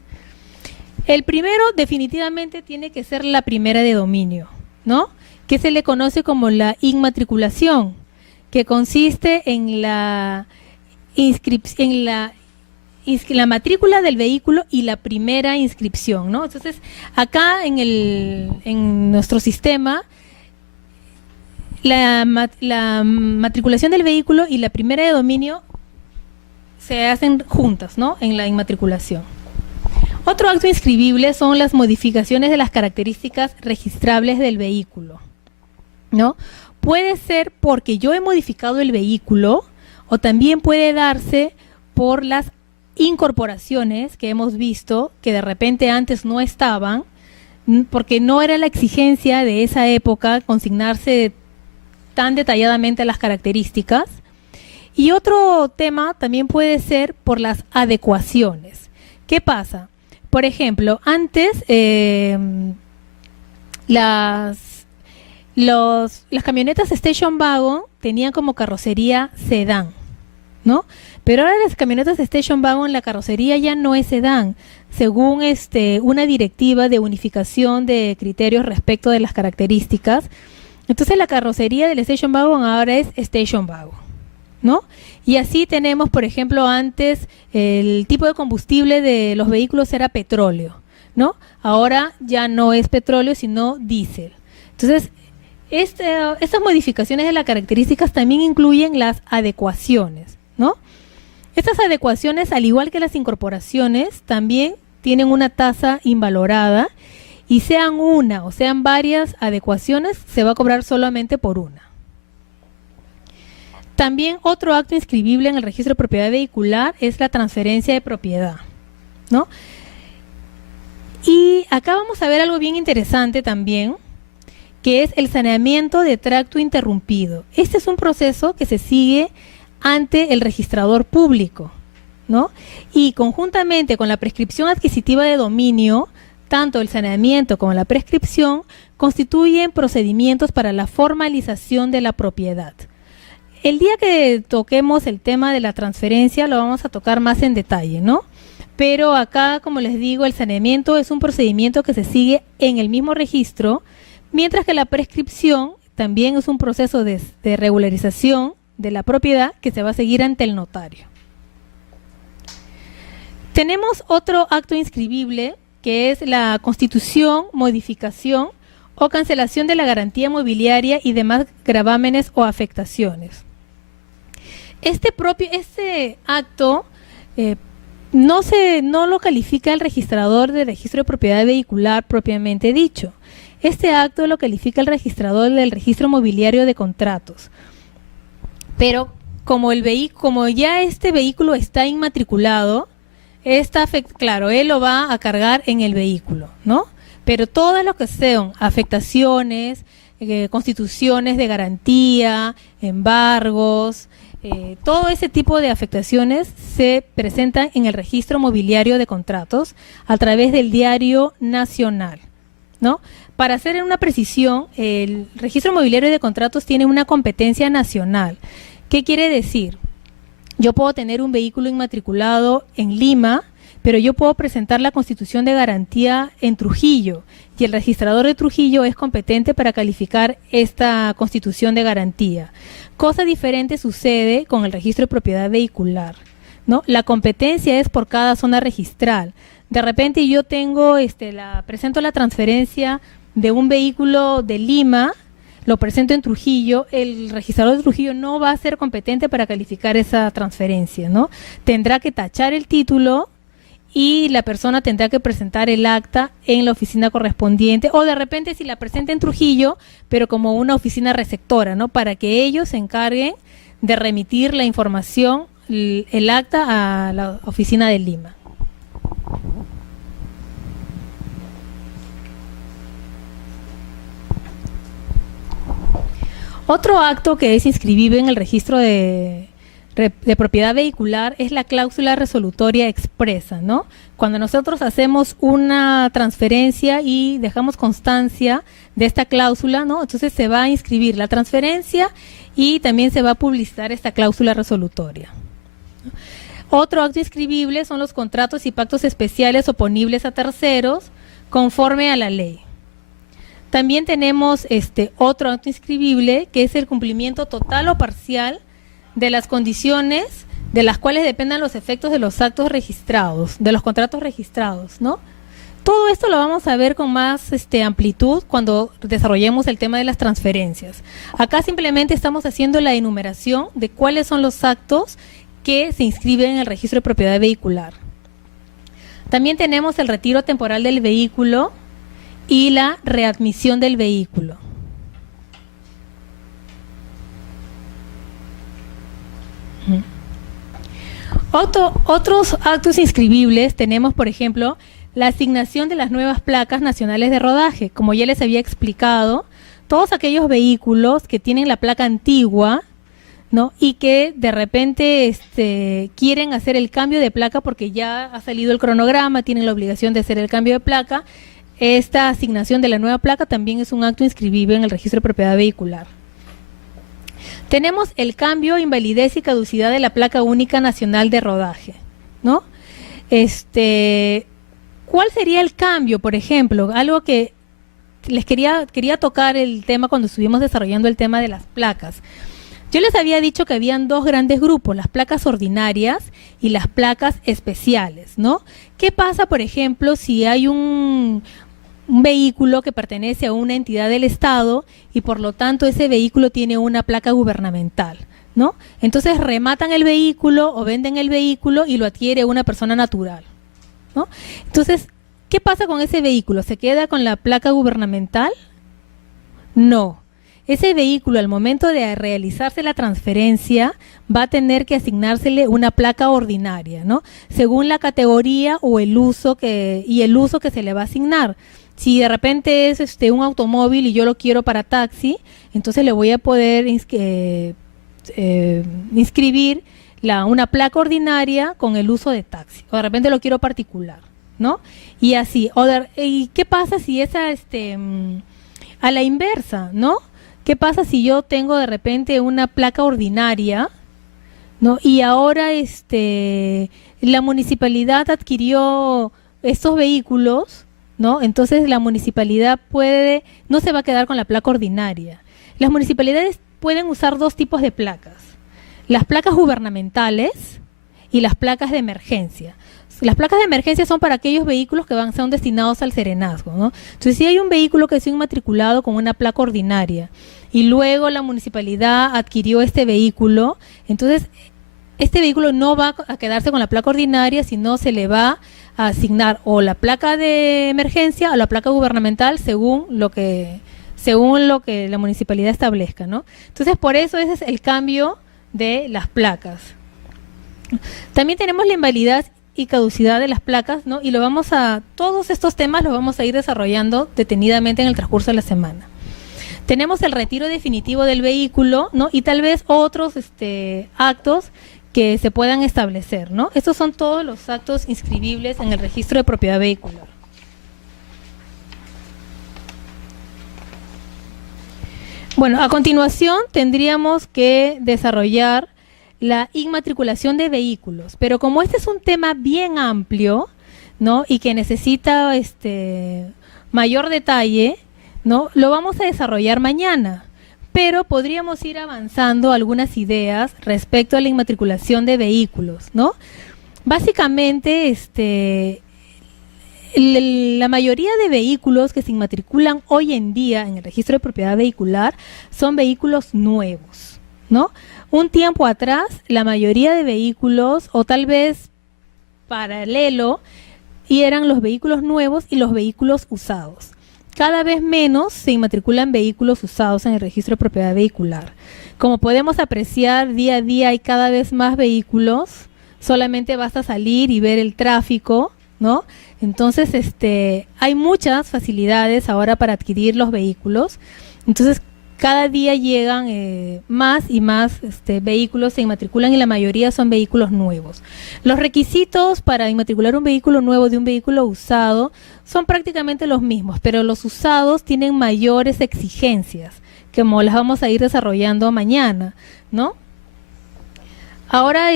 El primero definitivamente tiene que ser la primera de dominio, ¿no? Que se le conoce como la inmatriculación, que consiste en la matrícula del vehículo y la primera inscripción, ¿no? Entonces, acá en nuestro sistema, la matriculación del vehículo y la primera de dominio se hacen juntas, ¿no? En la inmatriculación. Otro acto inscribible son las modificaciones de las características registrables del vehículo, ¿no? Puede ser porque yo he modificado el vehículo o también puede darse por las incorporaciones que hemos visto que de repente antes no estaban porque no era la exigencia de esa época consignarse tan detalladamente las características. Y otro tema también puede ser por las adecuaciones. ¿Qué pasa? Por ejemplo, antes las camionetas Station Wagon tenían como carrocería sedán, ¿no? Pero ahora las camionetas Station Wagon, la carrocería ya no es sedán, según una directiva de unificación de criterios respecto de las características. Entonces la carrocería del Station Wagon ahora es Station Wagon, ¿no? Y así tenemos, por ejemplo, antes el tipo de combustible de los vehículos era petróleo, ¿no? Ahora ya no es petróleo, sino diésel. Entonces, estas modificaciones de las características también incluyen las adecuaciones, ¿no? Estas adecuaciones, al igual que las incorporaciones, también tienen una tasa invalorada y sean una o sean varias adecuaciones, se va a cobrar solamente por una. También otro acto inscribible en el registro de propiedad vehicular es la transferencia de propiedad, ¿no? Y acá vamos a ver algo bien interesante también, que es el saneamiento de tracto interrumpido. Este es un proceso que se sigue ante el registrador público, ¿no? Y conjuntamente con la prescripción adquisitiva de dominio, tanto el saneamiento como la prescripción constituyen procedimientos para la formalización de la propiedad. El día que toquemos el tema de la transferencia lo vamos a tocar más en detalle, ¿no? Pero acá, como les digo, el saneamiento es un procedimiento que se sigue en el mismo registro, mientras que la prescripción también es un proceso de regularización de la propiedad que se va a seguir ante el notario. Tenemos otro acto inscribible que es la constitución, modificación o cancelación de la garantía mobiliaria y demás gravámenes o afectaciones. Este acto no lo califica el registrador de registro de propiedad vehicular propiamente dicho. Este acto lo califica el registrador del registro mobiliario de contratos. Pero como ya este vehículo está inmatriculado, claro, él lo va a cargar en el vehículo, ¿no? Pero todo lo que sean afectaciones, constituciones de garantía, embargos, todo ese tipo de afectaciones se presentan en el registro mobiliario de contratos a través del Diario Nacional, ¿no? Para hacer una precisión, el registro mobiliario de contratos tiene una competencia nacional. ¿Qué quiere decir? Yo puedo tener un vehículo inmatriculado en Lima, pero yo puedo presentar la constitución de garantía en Trujillo y el registrador de Trujillo es competente para calificar esta constitución de garantía. Cosa diferente sucede con el registro de propiedad vehicular, ¿no? La competencia es por cada zona registral. De repente yo presento la transferencia de un vehículo de Lima, lo presento en Trujillo, el registrador de Trujillo no va a ser competente para calificar esa transferencia, ¿no? Tendrá que tachar el título y la persona tendrá que presentar el acta en la oficina correspondiente, o de repente si la presenta en Trujillo, pero como una oficina receptora, ¿no? Para que ellos se encarguen de remitir la información, el acta a la oficina de Lima. Otro acto que es inscribible en el registro de propiedad vehicular es la cláusula resolutoria expresa, ¿no? Cuando nosotros hacemos una transferencia y dejamos constancia de esta cláusula, ¿no? Entonces se va a inscribir la transferencia y también se va a publicitar esta cláusula resolutoria. Otro acto inscribible son los contratos y pactos especiales oponibles a terceros conforme a la ley. También tenemos otro acto inscribible que es el cumplimiento total o parcial de las condiciones de las cuales dependan los efectos de los actos registrados, de los contratos registrados, ¿no? Todo esto lo vamos a ver con más amplitud cuando desarrollemos el tema de las transferencias. Acá simplemente estamos haciendo la enumeración de cuáles son los actos que se inscriben en el registro de propiedad vehicular. También tenemos el retiro temporal del vehículo y la readmisión del vehículo. Otros actos inscribibles tenemos, por ejemplo, la asignación de las nuevas placas nacionales de rodaje. Como ya les había explicado, todos aquellos vehículos que tienen la placa antigua, ¿no? Y que de repente quieren hacer el cambio de placa porque ya ha salido el cronograma, tienen la obligación de hacer el cambio de placa. Esta asignación de la nueva placa también es un acto inscribible en el registro de propiedad vehicular. Tenemos el cambio, invalidez y caducidad de la placa única nacional de rodaje, ¿no? ¿Cuál sería el cambio, por ejemplo? Algo que les quería tocar el tema cuando estuvimos desarrollando el tema de las placas. Yo les había dicho que habían dos grandes grupos, las placas ordinarias y las placas especiales, ¿no? ¿Qué pasa, por ejemplo, si hay un vehículo que pertenece a una entidad del Estado y por lo tanto ese vehículo tiene una placa gubernamental, ¿no? Entonces rematan el vehículo o venden el vehículo y lo adquiere una persona natural, ¿no? Entonces, ¿qué pasa con ese vehículo? ¿Se queda con la placa gubernamental? No. ese vehículo al momento de realizarse la transferencia va a tener que asignársele una placa ordinaria, ¿no? Según la categoría o el uso que se le va a asignar. Si de repente es un automóvil y yo lo quiero para taxi, entonces le voy a poder inscribir una placa ordinaria con el uso de taxi. O de repente lo quiero particular, ¿no? Y así. ¿Y qué pasa si es a la inversa, ¿no? ¿Qué pasa si yo tengo de repente una placa ordinaria, ¿no? Y ahora la municipalidad adquirió estos vehículos, ¿no? Entonces la municipalidad no se va a quedar con la placa ordinaria. Las municipalidades pueden usar dos tipos de placas: las placas gubernamentales y las placas de emergencia. Las placas de emergencia son para aquellos vehículos que son destinados al serenazgo, ¿no? Entonces, si hay un vehículo que es inmatriculado con una placa ordinaria y luego la municipalidad adquirió este vehículo, entonces este vehículo no va a quedarse con la placa ordinaria, sino se le va a asignar o la placa de emergencia o la placa gubernamental según lo que la municipalidad establezca, ¿no? Entonces, por eso ese es el cambio de las placas. También tenemos la invalidez y caducidad de las placas, ¿no? Y todos estos temas los vamos a ir desarrollando detenidamente en el transcurso de la semana. Tenemos el retiro definitivo del vehículo, ¿no? Y tal vez otros actos que se puedan establecer, ¿no? Estos son todos los actos inscribibles en el registro de propiedad vehicular. Bueno, a continuación tendríamos que desarrollar la inmatriculación de vehículos, pero como este es un tema bien amplio, ¿no? Y que necesita mayor detalle, ¿no? Lo vamos a desarrollar mañana, pero podríamos ir avanzando algunas ideas respecto a la inmatriculación de vehículos, ¿no? Básicamente, la mayoría de vehículos que se inmatriculan hoy en día en el registro de propiedad vehicular son vehículos nuevos, ¿no? Un tiempo atrás, la mayoría de vehículos, o tal vez paralelo, y eran los vehículos nuevos y los vehículos usados. Cada vez menos se inmatriculan vehículos usados en el registro de propiedad vehicular. Como podemos apreciar, día a día hay cada vez más vehículos, solamente basta salir y ver el tráfico, ¿no? Entonces, hay muchas facilidades ahora para adquirir los vehículos. Entonces, cada día llegan más y más vehículos, se inmatriculan y la mayoría son vehículos nuevos. Los requisitos para inmatricular un vehículo nuevo de un vehículo usado son prácticamente los mismos, pero los usados tienen mayores exigencias, como las vamos a ir desarrollando mañana, ¿no? Ahora,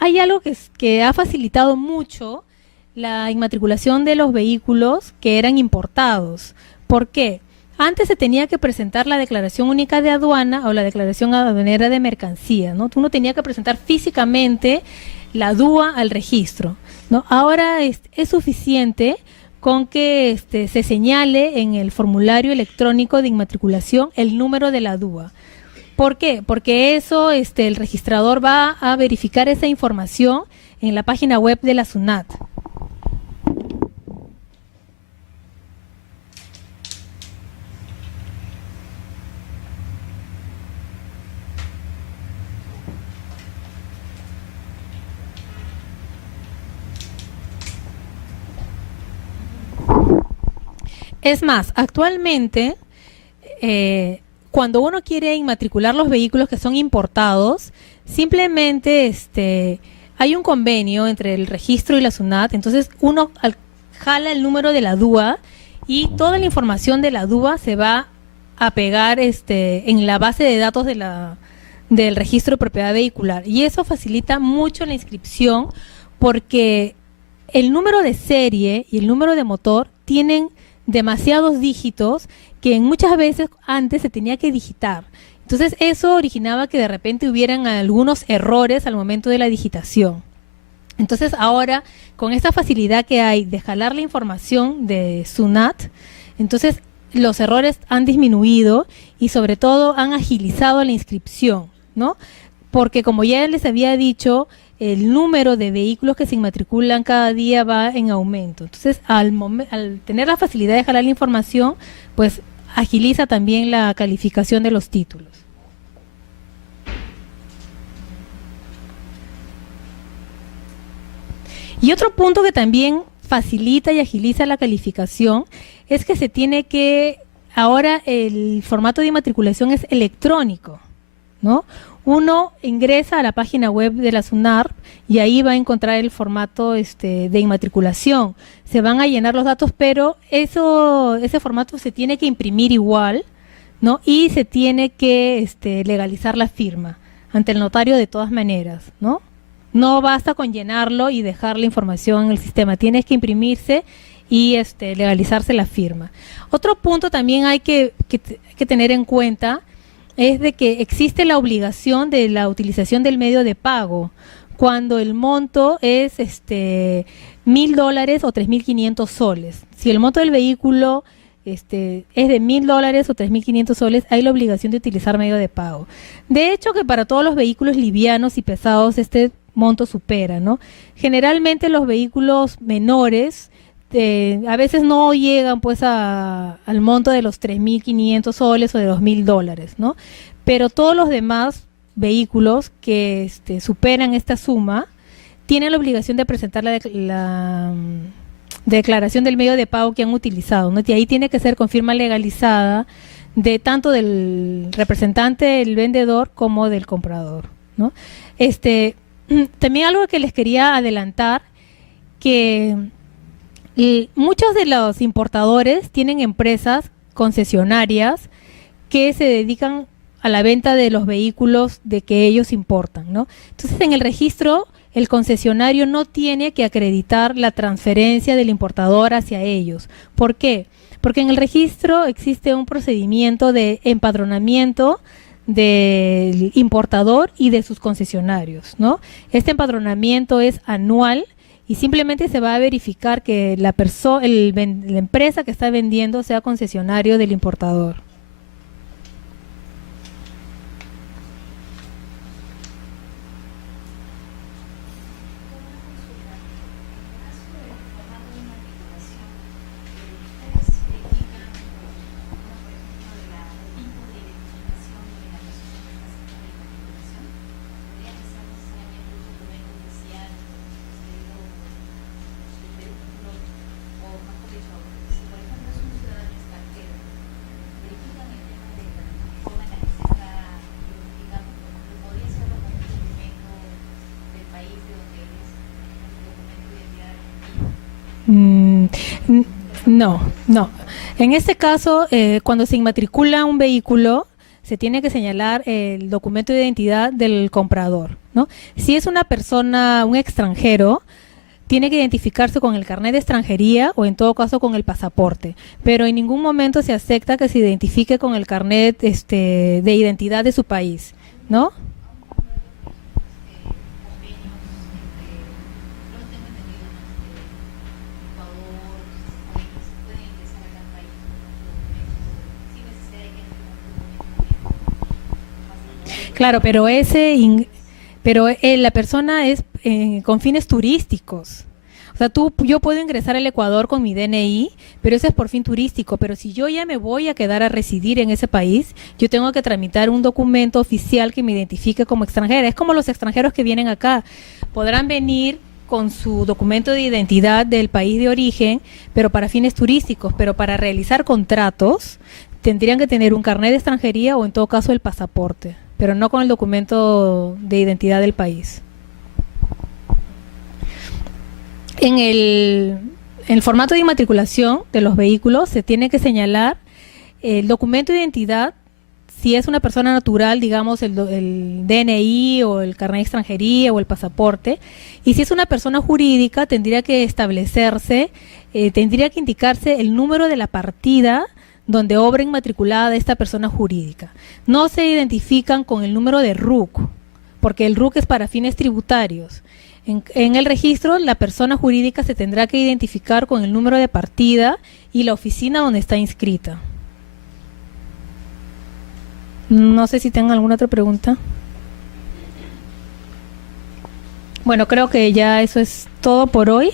hay algo que ha facilitado mucho la inmatriculación de los vehículos que eran importados. ¿Por qué? Antes se tenía que presentar la declaración única de aduana o la declaración aduanera de mercancía, ¿no? Tú no tenías que presentar físicamente la DUA al registro, ¿no? Ahora es suficiente con que se señale en el formulario electrónico de inmatriculación el número de la DUA. ¿Por qué? Porque eso el registrador va a verificar esa información en la página web de la SUNAT. Es más, actualmente, cuando uno quiere inmatricular los vehículos que son importados, simplemente hay un convenio entre el registro y la SUNAT, entonces uno jala el número de la DUA y toda la información de la DUA se va a pegar en la base de datos del registro de propiedad vehicular. Y eso facilita mucho la inscripción porque el número de serie y el número de motor tienen demasiados dígitos que muchas veces antes se tenía que digitar. Entonces eso originaba que de repente hubieran algunos errores al momento de la digitación. Entonces ahora, con esta facilidad que hay de jalar la información de SUNAT, entonces los errores han disminuido y sobre todo han agilizado la inscripción, ¿no? Porque como ya les había dicho, el número de vehículos que se inmatriculan cada día va en aumento. Entonces, al tener la facilidad de jalar la información, pues agiliza también la calificación de los títulos. Y otro punto que también facilita y agiliza la calificación es que se tiene que, ahora el formato de inmatriculación es electrónico, ¿no? Uno ingresa a la página web de la SUNARP y ahí va a encontrar el formato de inmatriculación. Se van a llenar los datos, pero ese formato se tiene que imprimir igual, ¿no? Y se tiene que legalizar la firma ante el notario de todas maneras, ¿no? No basta con llenarlo y dejar la información en el sistema, tienes que imprimirse y legalizarse la firma. Otro punto también hay que tener en cuenta es de que existe la obligación de la utilización del medio de pago cuando el monto es $1,000 o 3.500 soles. Si el monto del vehículo es de $1,000 o 3.500 soles, hay la obligación de utilizar medio de pago. De hecho, que para todos los vehículos livianos y pesados este monto supera, ¿no? Generalmente los vehículos menores a veces no llegan pues al monto de los 3.500 soles o de los $1,000, ¿no? Pero todos los demás vehículos que superan esta suma tienen la obligación de presentar la declaración del medio de pago que han utilizado, ¿no? Y ahí tiene que ser con firma legalizada de tanto del representante del vendedor como del comprador, ¿no? También algo que les quería adelantar, que muchos de los importadores tienen empresas concesionarias que se dedican a la venta de los vehículos de que ellos importan, ¿no? Entonces, en el registro, el concesionario no tiene que acreditar la transferencia del importador hacia ellos. ¿Por qué? Porque en el registro existe un procedimiento de empadronamiento del importador y de sus concesionarios, ¿no? Este empadronamiento es anual y simplemente se va a verificar que la empresa que está vendiendo sea concesionario del importador. No. En este caso, cuando se inmatricula un vehículo, se tiene que señalar el documento de identidad del comprador, ¿no? Si es una persona, un extranjero, tiene que identificarse con el carnet de extranjería o en todo caso con el pasaporte, pero en ningún momento se acepta que se identifique con el carnet de identidad de su país, ¿no? Claro, pero la persona es con fines turísticos. O sea, yo puedo ingresar al Ecuador con mi DNI, pero ese es por fin turístico. Pero si yo ya me voy a quedar a residir en ese país, yo tengo que tramitar un documento oficial que me identifique como extranjera. Es como los extranjeros que vienen acá. Podrán venir con su documento de identidad del país de origen, pero para fines turísticos. Pero para realizar contratos, tendrían que tener un carnet de extranjería o en todo caso el pasaporte, pero no con el documento de identidad del país. En el formato de inmatriculación de los vehículos se tiene que señalar el documento de identidad, si es una persona natural, digamos el DNI o el carnet de extranjería o el pasaporte, y si es una persona jurídica tendría que establecerse, tendría que indicarse el número de la partida donde obra inmatriculada de esta persona jurídica. No se identifican con el número de RUC, porque el RUC es para fines tributarios. En el registro, la persona jurídica se tendrá que identificar con el número de partida y la oficina donde está inscrita. No sé si tengan alguna otra pregunta. Bueno, creo que ya eso es todo por hoy.